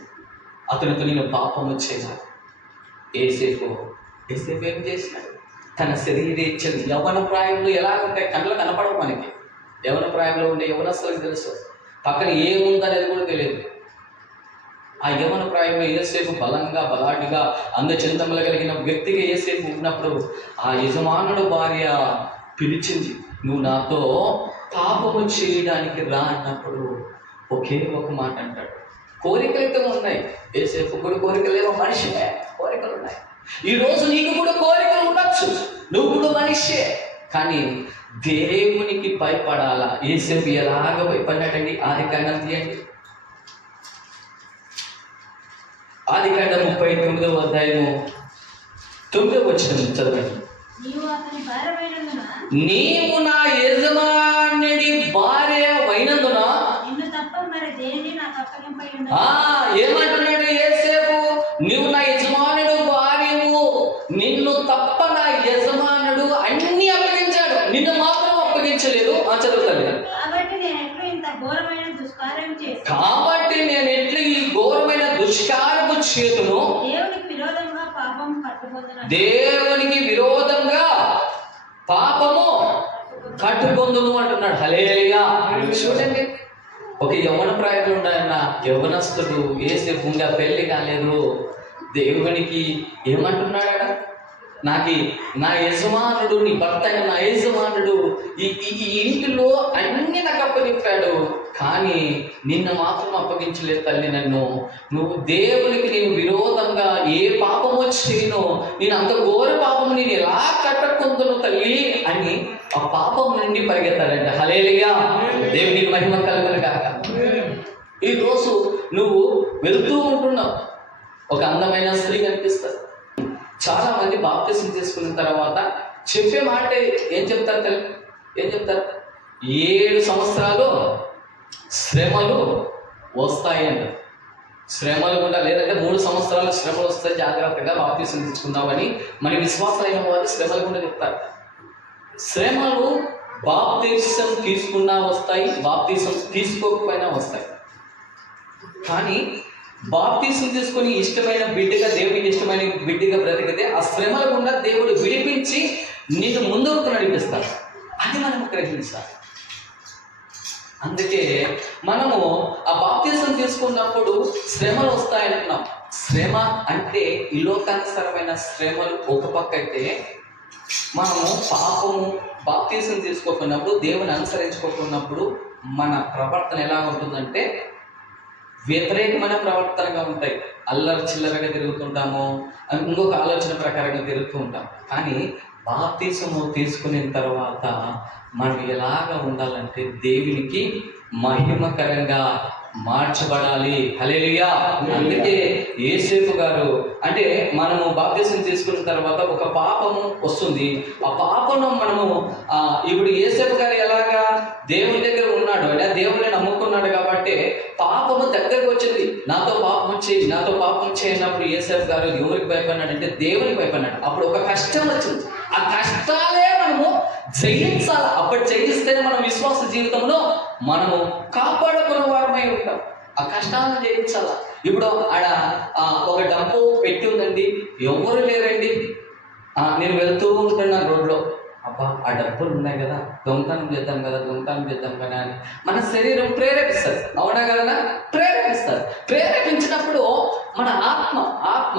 అతనితో నేను పాపం వచ్చేసాను. యేసేపు ఏం చేసినాడు? తన శరీరేచ్ఛలు యవ్వన ప్రాయంలో ఎలా ఉంటాయి? కళ్ళకు కనపడవు మనకి. యవ్వన ప్రాయంలో ఉండే యవ్వనస్తులకు తెలుసు, పక్కన ఏముందనేది కూడా తెలియదు. ఆ యవ్వన ప్రాయంలో యేసేపు బలాటిగా అందచందములు కలిగిన వ్యక్తిగా యేసేపు ఉన్నప్పుడు ఆ యజమానుడు భార్య పిలిచింది, నువ్వు నాతో పాపము చేయడానికి రా అన్నప్పుడు ఒకే ఒక మాట అంటాడు. కోరికలైతే ఉన్నాయి, యేసేపు కూడా కోరికలేమో, మనిషినే కోరికలు ఉన్నాయి. ఈరోజు నీకు కూడా కోరికలు ఉండొచ్చు, నువ్వు కూడా మనిషే. కానీ దేవునికి భయపడాలా. యేసేపు ఎలాగ భయపడ్డాడండి? ఆదికాండం తీయండి. ఆదికాండం 39వ అధ్యాయము 9వ వచనం చదవండి. నీవు నా యజమానుడి భార్య అయినందున ఏమంటున్నాడు? ఘోరమైన దుష్కార్యం చేసి కాబట్టి నేను ఎట్లా ఈ ఘోరమైన దుష్కారపు చేతును దేవునికి విరోధంగా పాపం కట్టుబోతున్నాను. దేవునికి విరోధంగా పాపము కట్టుకొందును అంటున్నాడు. హల్లెలూయా. చూడండి, ఒక యవ్వన ప్రాయంలో ఉన్న యవ్వనస్తుడు ఏసేపు ఇంకా పెళ్లి కాలేదు, దేవునికి ఏమంటున్నాడ, నా యజమానుడు, నీ భర్త అయిన నా యజమానుడు ఈ ఇంటిలో అన్ని నాకు అప్పగింపాడు, కానీ నిన్ను మాత్రం అప్పగించలేదు తల్లి. నువ్వు దేవునికి నేను విరోధంగా ఏ పాపము చేయను, నేను అంత ఘోర పాపము నేను ఎలా కట్టకుందును తల్లి అని ఆ పాపం నుండి పరిగెత్తాడంట. హల్లెలూయా. దేవునికి మహిమ కలుగును గాక. ఈరోజు నువ్వు వెళ్తూ ఉంటున్నావు, ఒక అందమైన స్త్రీ కనిపిస్తుంది. చాలా మంది బాప్తిసం తీసుకున్న తర్వాత చెప్పే మాట ఏం చెప్తారు తల్లి? ఏం చెప్తారు? 7 సంవత్సరాలు శ్రమలు వస్తాయంట. శ్రమలు కూడా, లేదంటే 3 సంవత్సరాలు శ్రమలు వస్తాయి, జాగ్రత్తగా బాప్తిసం తీసుకుందామని మన విశ్వాసమైన వారు శ్రమలు కూడా చెప్తారు. శ్రమలు బాప్తిసం తీసుకున్నా వస్తాయి, బాప్తిసం తీసుకోకపోయినా వస్తాయి. కానీ బాప్తిసం తీసుకొని ఇష్టమైన బిడ్డగా, దేవుడికి ఇష్టమైన బిడ్డగా బ్రతికితే ఆ శ్రమల గుండా దేవుడు విడిపించి నిన్ను ముందుకు నడిపిస్తాడు. అది మనం గ్రహించాలి. అందుకే మనము ఆ బాప్తిసం తీసుకున్నప్పుడు శ్రమలు వస్తాయంటున్నాం. శ్రమ అంటే ఈ లోకానుసారమైన శ్రమలు ఒక పక్క అయితే, మనము పాపము బాప్తిసం తీసుకోకున్నప్పుడు, దేవుని అనుసరించుకోకున్నప్పుడు మన ప్రవర్తన ఎలా ఉంటుందంటే వ్యతిరేకమైన ప్రవర్తనగా ఉంటాయి. అల్లరి చిల్లరగా తిరుగుతుంటాము, ఇంకొక ఆలోచన ప్రకారంగా తిరుగుతూ ఉంటాం. కానీ బాప్తిసము తీసుకున్న తర్వాత మనం ఎలాగా ఉండాలంటే దేవునికి మహిమకరంగా మార్చబడాలి. హల్లెలూయా. అందుకే యేసేపు గారు అంటే మనము బాప్తిసం తీసుకున్న తర్వాత ఒక పాపము వస్తుంది. ఆ పాపను మనము ఇప్పుడు యేసేపు గారు ఎలాగా దేవుని దగ్గర ఉన్నాడు అంటే దేవుని నమ్ముకున్నాడు కాబట్టి పాపము దగ్గరకు వచ్చింది. నాతో పాపం చేయనప్పుడు యేసేపు గారు ఎవరికి భయపడినాడు అంటే దేవునికి భయపడినాడు. అప్పుడు ఒక కష్టం వచ్చింది. ఆ కష్టాలే మనము జయించాలి. అప్పుడు జయిస్తేనే మనం విశ్వాస జీవితంలో మనము కాపాడుకున్న వారమై ఉంటాం. ఆ కష్టాలను జయించాల. ఇప్పుడు ఆడ ఒక డబ్బు పెట్టి ఉందండి, ఎవరు లేరండి, నేను వెళ్తూ ఉంటున్నాను రోడ్లో, అబ్బా ఆ డబ్బులు ఉన్నాయి కదా, దొంగతనం చేద్దాం కదా అని మన శరీరం ప్రేరేపిస్తుంది. అవునా కదా? ప్రేరేపించినప్పుడు మన ఆత్మ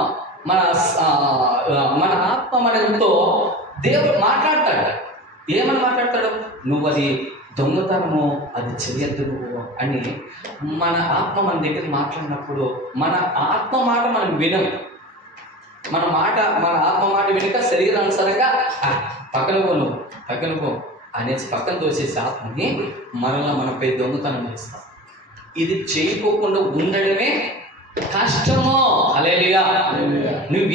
మనతో దేవుడు మాట్లాడతాడు. ఏమని మాట్లాడతాడు? నువ్వు అది దొంగతనము, అది చెయ్యద్దు నువ్వు అని మన ఆత్మ మన దగ్గర మాట్లాడినప్పుడు మన ఆత్మ మాట మనం వినం. మన ఆత్మ మాట వినక శరీరానుసారంగా పక్కన పో అనేసి పక్కన తోసేసి ఆత్మని మరలా మనపై దొంగతనం చేస్తాం. ఇది చేయకోకుండా ఉండడమే కష్టము. హల్లెలూయా. నీకు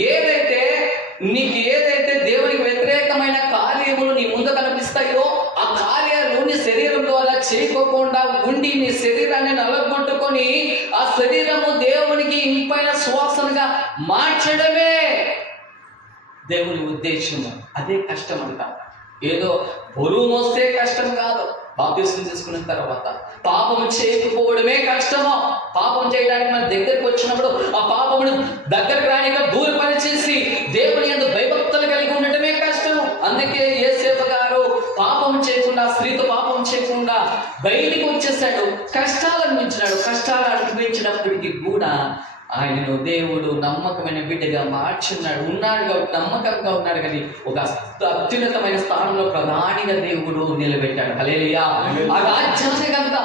ఏదైతే దేవునికి వ్యతిరేకమైన కార్యములు నీ ముందు కనిపిస్తాయో ఆ కార్యాలు నీ శరీరం ద్వారా చేయకోకుండా ఉండి నీ శరీరాన్ని నలగొట్టుకొని ఆ శరీరము దేవునికి ఇంపైన సువాసనగా మార్చడమే దేవుని ఉద్దేశము. అదే కష్టం అంట. ఏదో బరువు మోస్తే కష్టం కాదు. బాప్తిసం తీసుకున్న తర్వాత పాపం చేయకపోవడమే కష్టమో. పాపం చేయడానికి మన దగ్గరకు వచ్చినప్పుడు ఆ పాపమును దగ్గరకు రానిగా దూరపరిచేసి దేవుని యందు భయభక్తులు కలిగి ఉండటమే కష్టము. అందుకే యేసేపు గారు పాపం చేయకుండా, స్త్రీతో పాపం చేయకుండా బయటికి వచ్చేసాడు. కష్టాలు అనిపించినప్పటికీ కూడా ఆయనను దేవుడు నమ్మకమైన బిడ్డగా మార్చున్నాడు. ఉన్నాడు కాబట్టి నమ్మకంగా ఉన్నాడు, కానీ ఒక అత్యున్నతమైన స్థానంలో ప్రధానిగా దేవుడు నిలబెట్టాడు. హల్లెలూయా. ఆ రాజ్యానికంతా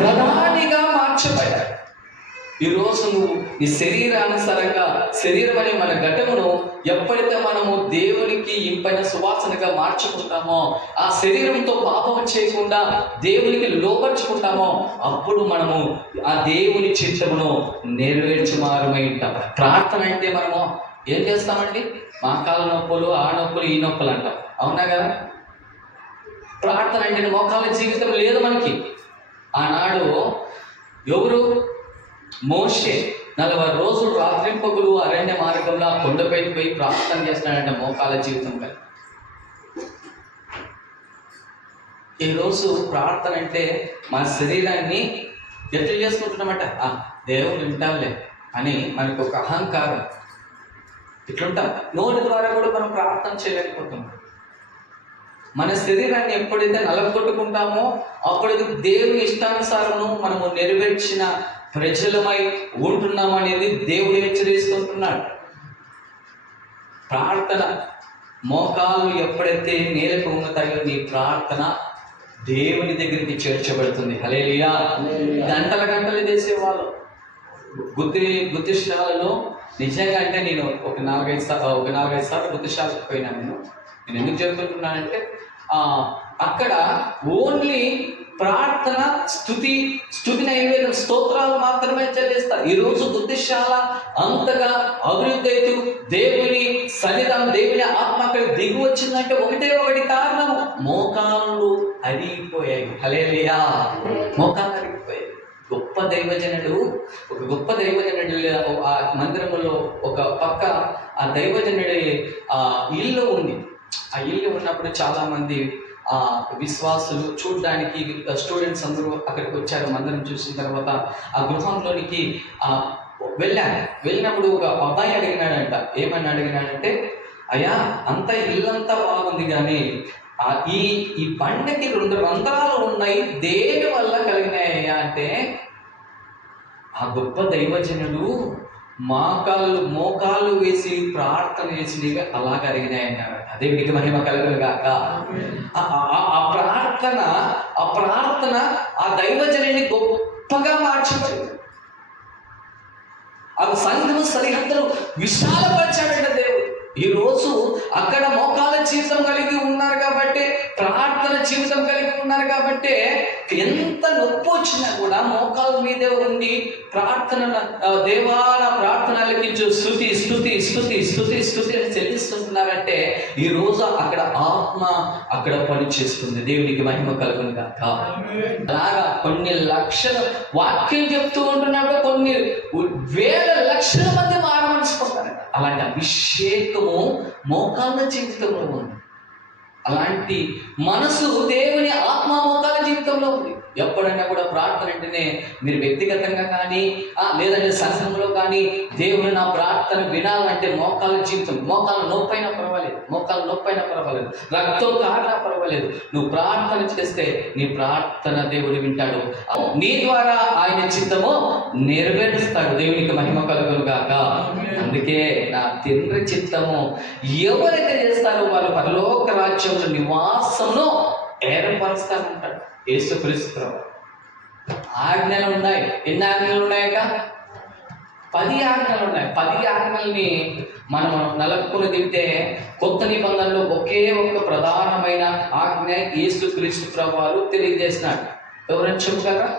ప్రధానిగా మార్చబడ్డాడు. ఈరోజు నువ్వు ఈ శరీరానుసారంగా శరీరం అనే మన ఘటమును ఎప్పుడైతే మనము దేవునికి ఇంపైన సువాసనగా మార్చుకుంటామో, ఆ శరీరంతో పాపం చేయకుండా దేవునికి లోపరుచుకుంటామో, అప్పుడు మనము ఆ దేవుని చిత్తమును నెరవేర్చుమారమై ఉంటాం. ప్రార్థన అంటే మనము ఏం చేస్తామండి? మా కాళ్ళ నొప్పులు, ఆ నొప్పులు, ఈ నొప్పులు అంటాం. అవునా కదా? ప్రార్థన అంటే మోకాళ్ళ జీవితం లేదు మనకి. ఆనాడు ఎవరు? మోషే 40 రోజులు రాత్రింపగలు అరణ్య మార్గంలో ఆ కొండపైకి పోయి ప్రార్థన చేస్తున్నాడంటే మోకాళ్ళ జీవితం కలిగి. ఈరోజు ప్రార్థన అంటే మన శరీరాన్ని ఎట్లా చేసుకుంటున్నామంట, దేవుడు వింటాంలే అని మనకు ఒక అహంకారం. ఇట్లుంటాం. నోటి ద్వారా కూడా మనం ప్రార్థన చేయలేకపోతున్నాం. మన శరీరాన్ని ఎప్పుడైతే నలగొట్టుకుంటామో అప్పుడైతే దేవుని ఇష్టానుసారము మనము నెరవేర్చిన ప్రజలమై ఉంటున్నాం అనేది దేవుడు హెచ్చరిస్తుంటున్నాడు. ప్రార్థన మోకాలు ఎప్పుడైతే నేలకు ఉంగుతాయో నీ ప్రార్థన దేవుని దగ్గరికి చేర్చబడుతుంది. హల్లెలూయా. గంటల గంటలు చేసేవాళ్ళు గుత్తిశాలలో నిజంగా అంటే నేను ఒక నాలుగైదు సార్లు గుత్తిశాలకు పోయినా. నేను ఎందుకు చెబుతుంటున్నానంటే అక్కడ ఓన్లీ ప్రార్థన స్తుతి నైవేద్యం స్తోత్రాలు మాత్రమే చెల్లిస్తారు. ఈరోజు గుత్తిశాల అంతగా అభివృద్ధి అవుతూ దేవుని సన్నిధానం, దేవుని ఆత్మ అక్కడ దిగి వచ్చిందంటే ఒకటి కారణం, మోకాళ్ళు అరిగిపోయాయి. హల్లెలూయా. మోకాళ్ళు అరిగిపోయాయి. ఒక గొప్ప దైవజనుడు ఆ మందిరంలో ఒక పక్క ఆ దైవజనుడి ఇల్లు ఉంది. ఆ ఇల్లు ఉన్నప్పుడు చాలా మంది విశ్వాసులు చూడడానికి స్టూడెంట్స్ అందరూ అక్కడికి వచ్చారు. మందిరం చూసిన తర్వాత ఆ గృహంలోనికి వెళ్ళినప్పుడు ఒక అబ్బాయి అడిగినాడంట. ఏమని అడిగినాడంటే, అయ్యా అంత ఇల్లంతా బాగుంది కానీ ఈ బండకి 2 రంధ్రాలు ఉన్నాయి, దేని వల్ల కలిగినాయ్యా అంటే, ఆ గొప్ప దైవజనుడు మోకాళ్ళు వేసి ప్రార్థన చేసినవి అలాగ అడిగినాయన్నారు. దేవునికి మహిమ కలుగును గాక. ఆ ప్రార్థన ఆ దైవజనుని గొప్పగా మార్చిపోయింది. ఆ సంఘము సరిహద్దులు విశాలపరిచాడంట దేవుడు. ఈరోజు అక్కడ మోకాళ్ళ జీవితం కలిగి ఉన్నారు కాబట్టి, ప్రార్థన జీవితం కలిగి ఉన్నారు కాబట్టి, ఎంత నొప్పి వచ్చినా కూడా మోకాళ్ళ మీదే ఉండి ప్రార్థన, దేవాల ప్రార్థనలకి స్తుతి స్తుతి స్తుతి స్తుతి స్తుతి అని చెల్లిస్తుంటున్నారంటే ఈరోజు అక్కడ ఆత్మ అక్కడ పనిచేస్తుంది. దేవునికి మహిమ కలుగును గాక. అలాగా కొన్ని లక్షల వాక్యం చెప్తూ ఉంటున్నప్పుడు కొన్ని వేల లక్షల మంది మారమనిసుకుంటారంట. అలాంటి అభిషేకము మోకాళ్ళ జీవితంలో ఉంది. అలాంటి మనసు దేవుని ఆత్మ మోకాళ్ళ జీవితంలో ఉంది. ఎప్పుడైనా కూడా ప్రార్థన అంటేనే మీరు వ్యక్తిగతంగా కానీ లేదంటే సంఘంలో కానీ దేవుని నా ప్రార్థన వినాలంటే మోకాళ్ళ జీవితం, మోకాళ్ళ నొప్పైనా పర్వాలేదు, రక్తం కారినా పర్వాలేదు, నువ్వు ప్రార్థన చేస్తే నీ ప్రార్థన దేవుడు వింటాడు. నీ ద్వారా ఆయన చిత్తము నెరవేరుస్తాడు. దేవునికి మహిమ కలుగును గాక. అందుకే నా తండ్రి చిత్తము ఎవరైతే చేస్తారో వారు పరలోక రాజ్యంలో నివాసమును ఏర్పరుస్తానంటాడు యేసుక్రీస్తు ప్రభువు. ఆజ్ఞలు ఉన్నాయి. ఎన్ని ఆజ్ఞలు ఉన్నాయట? 10 ఆజ్ఞలు ఉన్నాయి. 10 ఆజ్ఞల్ని మనం నలుపుకొని తింటే కొత్త నిబంధనలో ఒకే ఒక ప్రధానమైన ఆజ్ఞ యేసుక్రీస్తు ప్రభువు వారు తెలియజేసినాడు. ఎవరైనా చెప్పగలరా?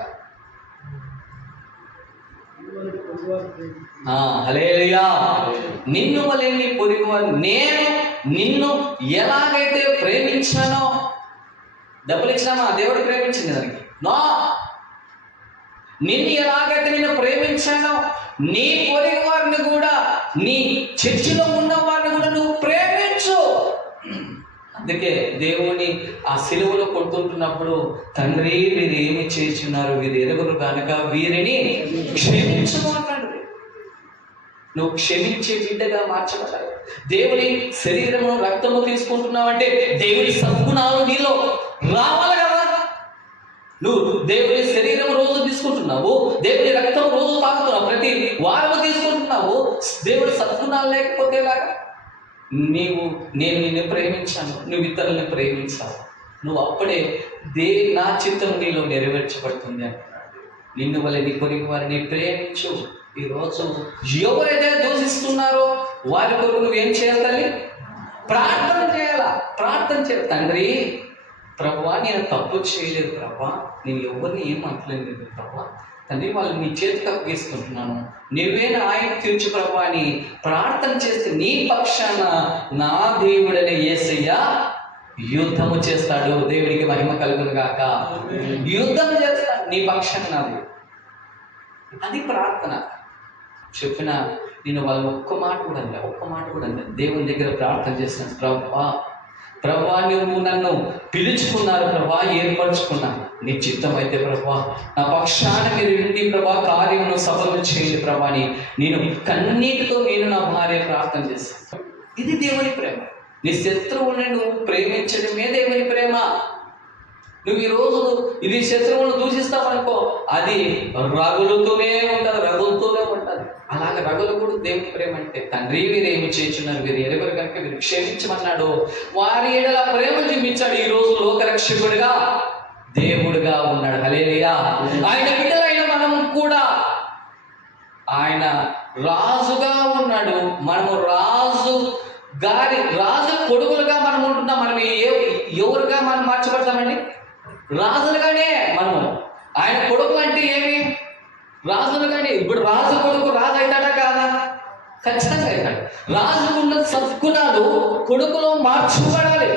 హల్లెలూయా. నిన్ను వలె నీ పొరుగువారు, నేను నిన్ను ఎలాగైతే ప్రేమించానో. డబ్బులు ఇచ్చినామా? దేవుడు ప్రేమించింది దానికి. నో, నిన్ను ఎలాగైతే నేను ప్రేమించానో నీ పొరుగు వారిని కూడా, నీ చర్చిలో ఉన్న వారిని కూడా నువ్వు ప్రేమించు. అందుకే దేవుని ఆ సిలువలో కొడుతుంటున్నప్పుడు, తండ్రి వీరు ఏమి చేస్తున్నారు, వీరు ఎరుగురు కనుక వీరిని క్షమించు అన్నాడు. నువ్వు క్షమించే బిడ్డగా మార్చబడాలి. దేవుని శరీరము రక్తము తీసుకుంటున్నావంటే దేవుని సద్గుణాలు నీలో రావాలి కదా. నువ్వు దేవుని శరీరం రోజు తీసుకుంటున్నావు, దేవుని రక్తం రోజు తాగుతున్నావు, ప్రతి వారము తీసుకుంటున్నావు, దేవుడి సద్గుణాలు లేకపోతే ఎలాగా? నేను నిన్ను ప్రేమించాను, నువ్వు ఇతరులను ప్రేమించావు, నువ్వు అప్పుడే నా చిత్తం నీలో నెరవేర్చబడుతుంది అంటున్నాడు. నిన్ను వల్ల నీ పొరుగు వారిని ప్రేమించు. ఈరోజు ఎవరైతే దూషిస్తున్నారో వారి కొరకు నువ్వేం చేయాలి తల్లి? ప్రార్థన చేయాలా? ప్రార్థన చేయాలి. తండ్రి ప్రభువా, నేను తప్పు చేయలేదు ప్రభువా, నేను ఎవరిని ఏం అంటలేదు ప్రభువా, తండ్రి వాళ్ళు నీ చేతికి అప్పగిస్తుంటున్నాను, నువ్వే ఆయన తీర్చు ప్రభువా అని ప్రార్థన చేస్తే నీ పక్షాన నా దేవుడనే యేసయ్య యుద్ధము చేస్తాడు. దేవుడికి మహిమ కలుగును గాక. యుద్ధం చేస్తాడు నీ పక్షాన నాది. అది ప్రార్థన. చెప్పిన నేను వాళ్ళు ఒక్క మాట కూడా అండి దేవుని దగ్గర ప్రార్థన చేసిన ప్రభువా, ప్రభా నువ్వు నన్ను పిలుచుకున్నారు ప్రభా, ఏర్పరచుకున్నా. నీ చిత్తం అయితే ప్రభా నా పక్షాన మీరు విండి ప్రభా, కార్యమును సఫలం చేయండి ప్రభా అని నేను కన్నీటితో నేను నా భార్య ప్రార్థన చేస్తాను. ఇది దేవుని ప్రేమ. నీ శత్రువుని నువ్వు ప్రేమించడమే దేవుని ప్రేమ. నువ్వు ఈరోజు ఇది శత్రువులను దూషిస్తావనుకో, అది రగులుతూనే ఉంటుంది. అలాగే రగులు కూడా దేవుని ప్రేమ. అంటే తండ్రి వీరు ఏమి చేస్తున్నారు, వీరు ఎరుగురు కనుక వీరు క్షమించమన్నాడు, వారి ఎడల ప్రేమ చూపించాడు. ఈ రోజు లోకరక్షకుడిగా దేవుడుగా ఉన్నాడు. హల్లెలూయా. ఆయన బిడ్డలైన మనం కూడా ఆయన రాజుగా ఉన్నాడు. మనము రాజు కొడుకులుగా మనం ఉంటున్నాం. మనం ఎవరుగా మనం మార్చబడతామండి? రాజులుగానే మనము. ఆయన కొడుకు అంటే ఏమి? రాజులుగానే. ఇప్పుడు రాజు కొడుకు రాజు అవుతాడా కాదా? ఖచ్చితంగా అవుతాడు. రాజుకు ఉన్న సద్గుణాలు కొడుకులో మార్చబడాలి.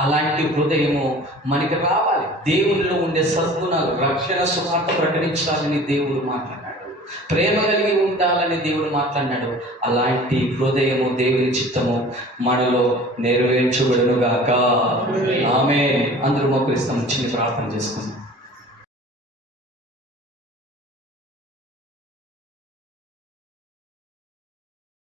అలాంటి హృదయము మనకి రావాలి. దేవునిలో ఉండే సద్గుణాలు, రక్షణ సువార్త ప్రకటించాలని దేవుడు మాట్లాడాడు, ప్రేమ కలిగి ఉండాలని దేవుడు మాట్లాడినాడు. అలాంటి హృదయము, దేవుని చిత్తము మనలో నెరవేర్చబడును గాక. ఆమేన్. అందరూ మోకరిస్తాం, చిన్న ప్రార్థన చేసుకుందాం.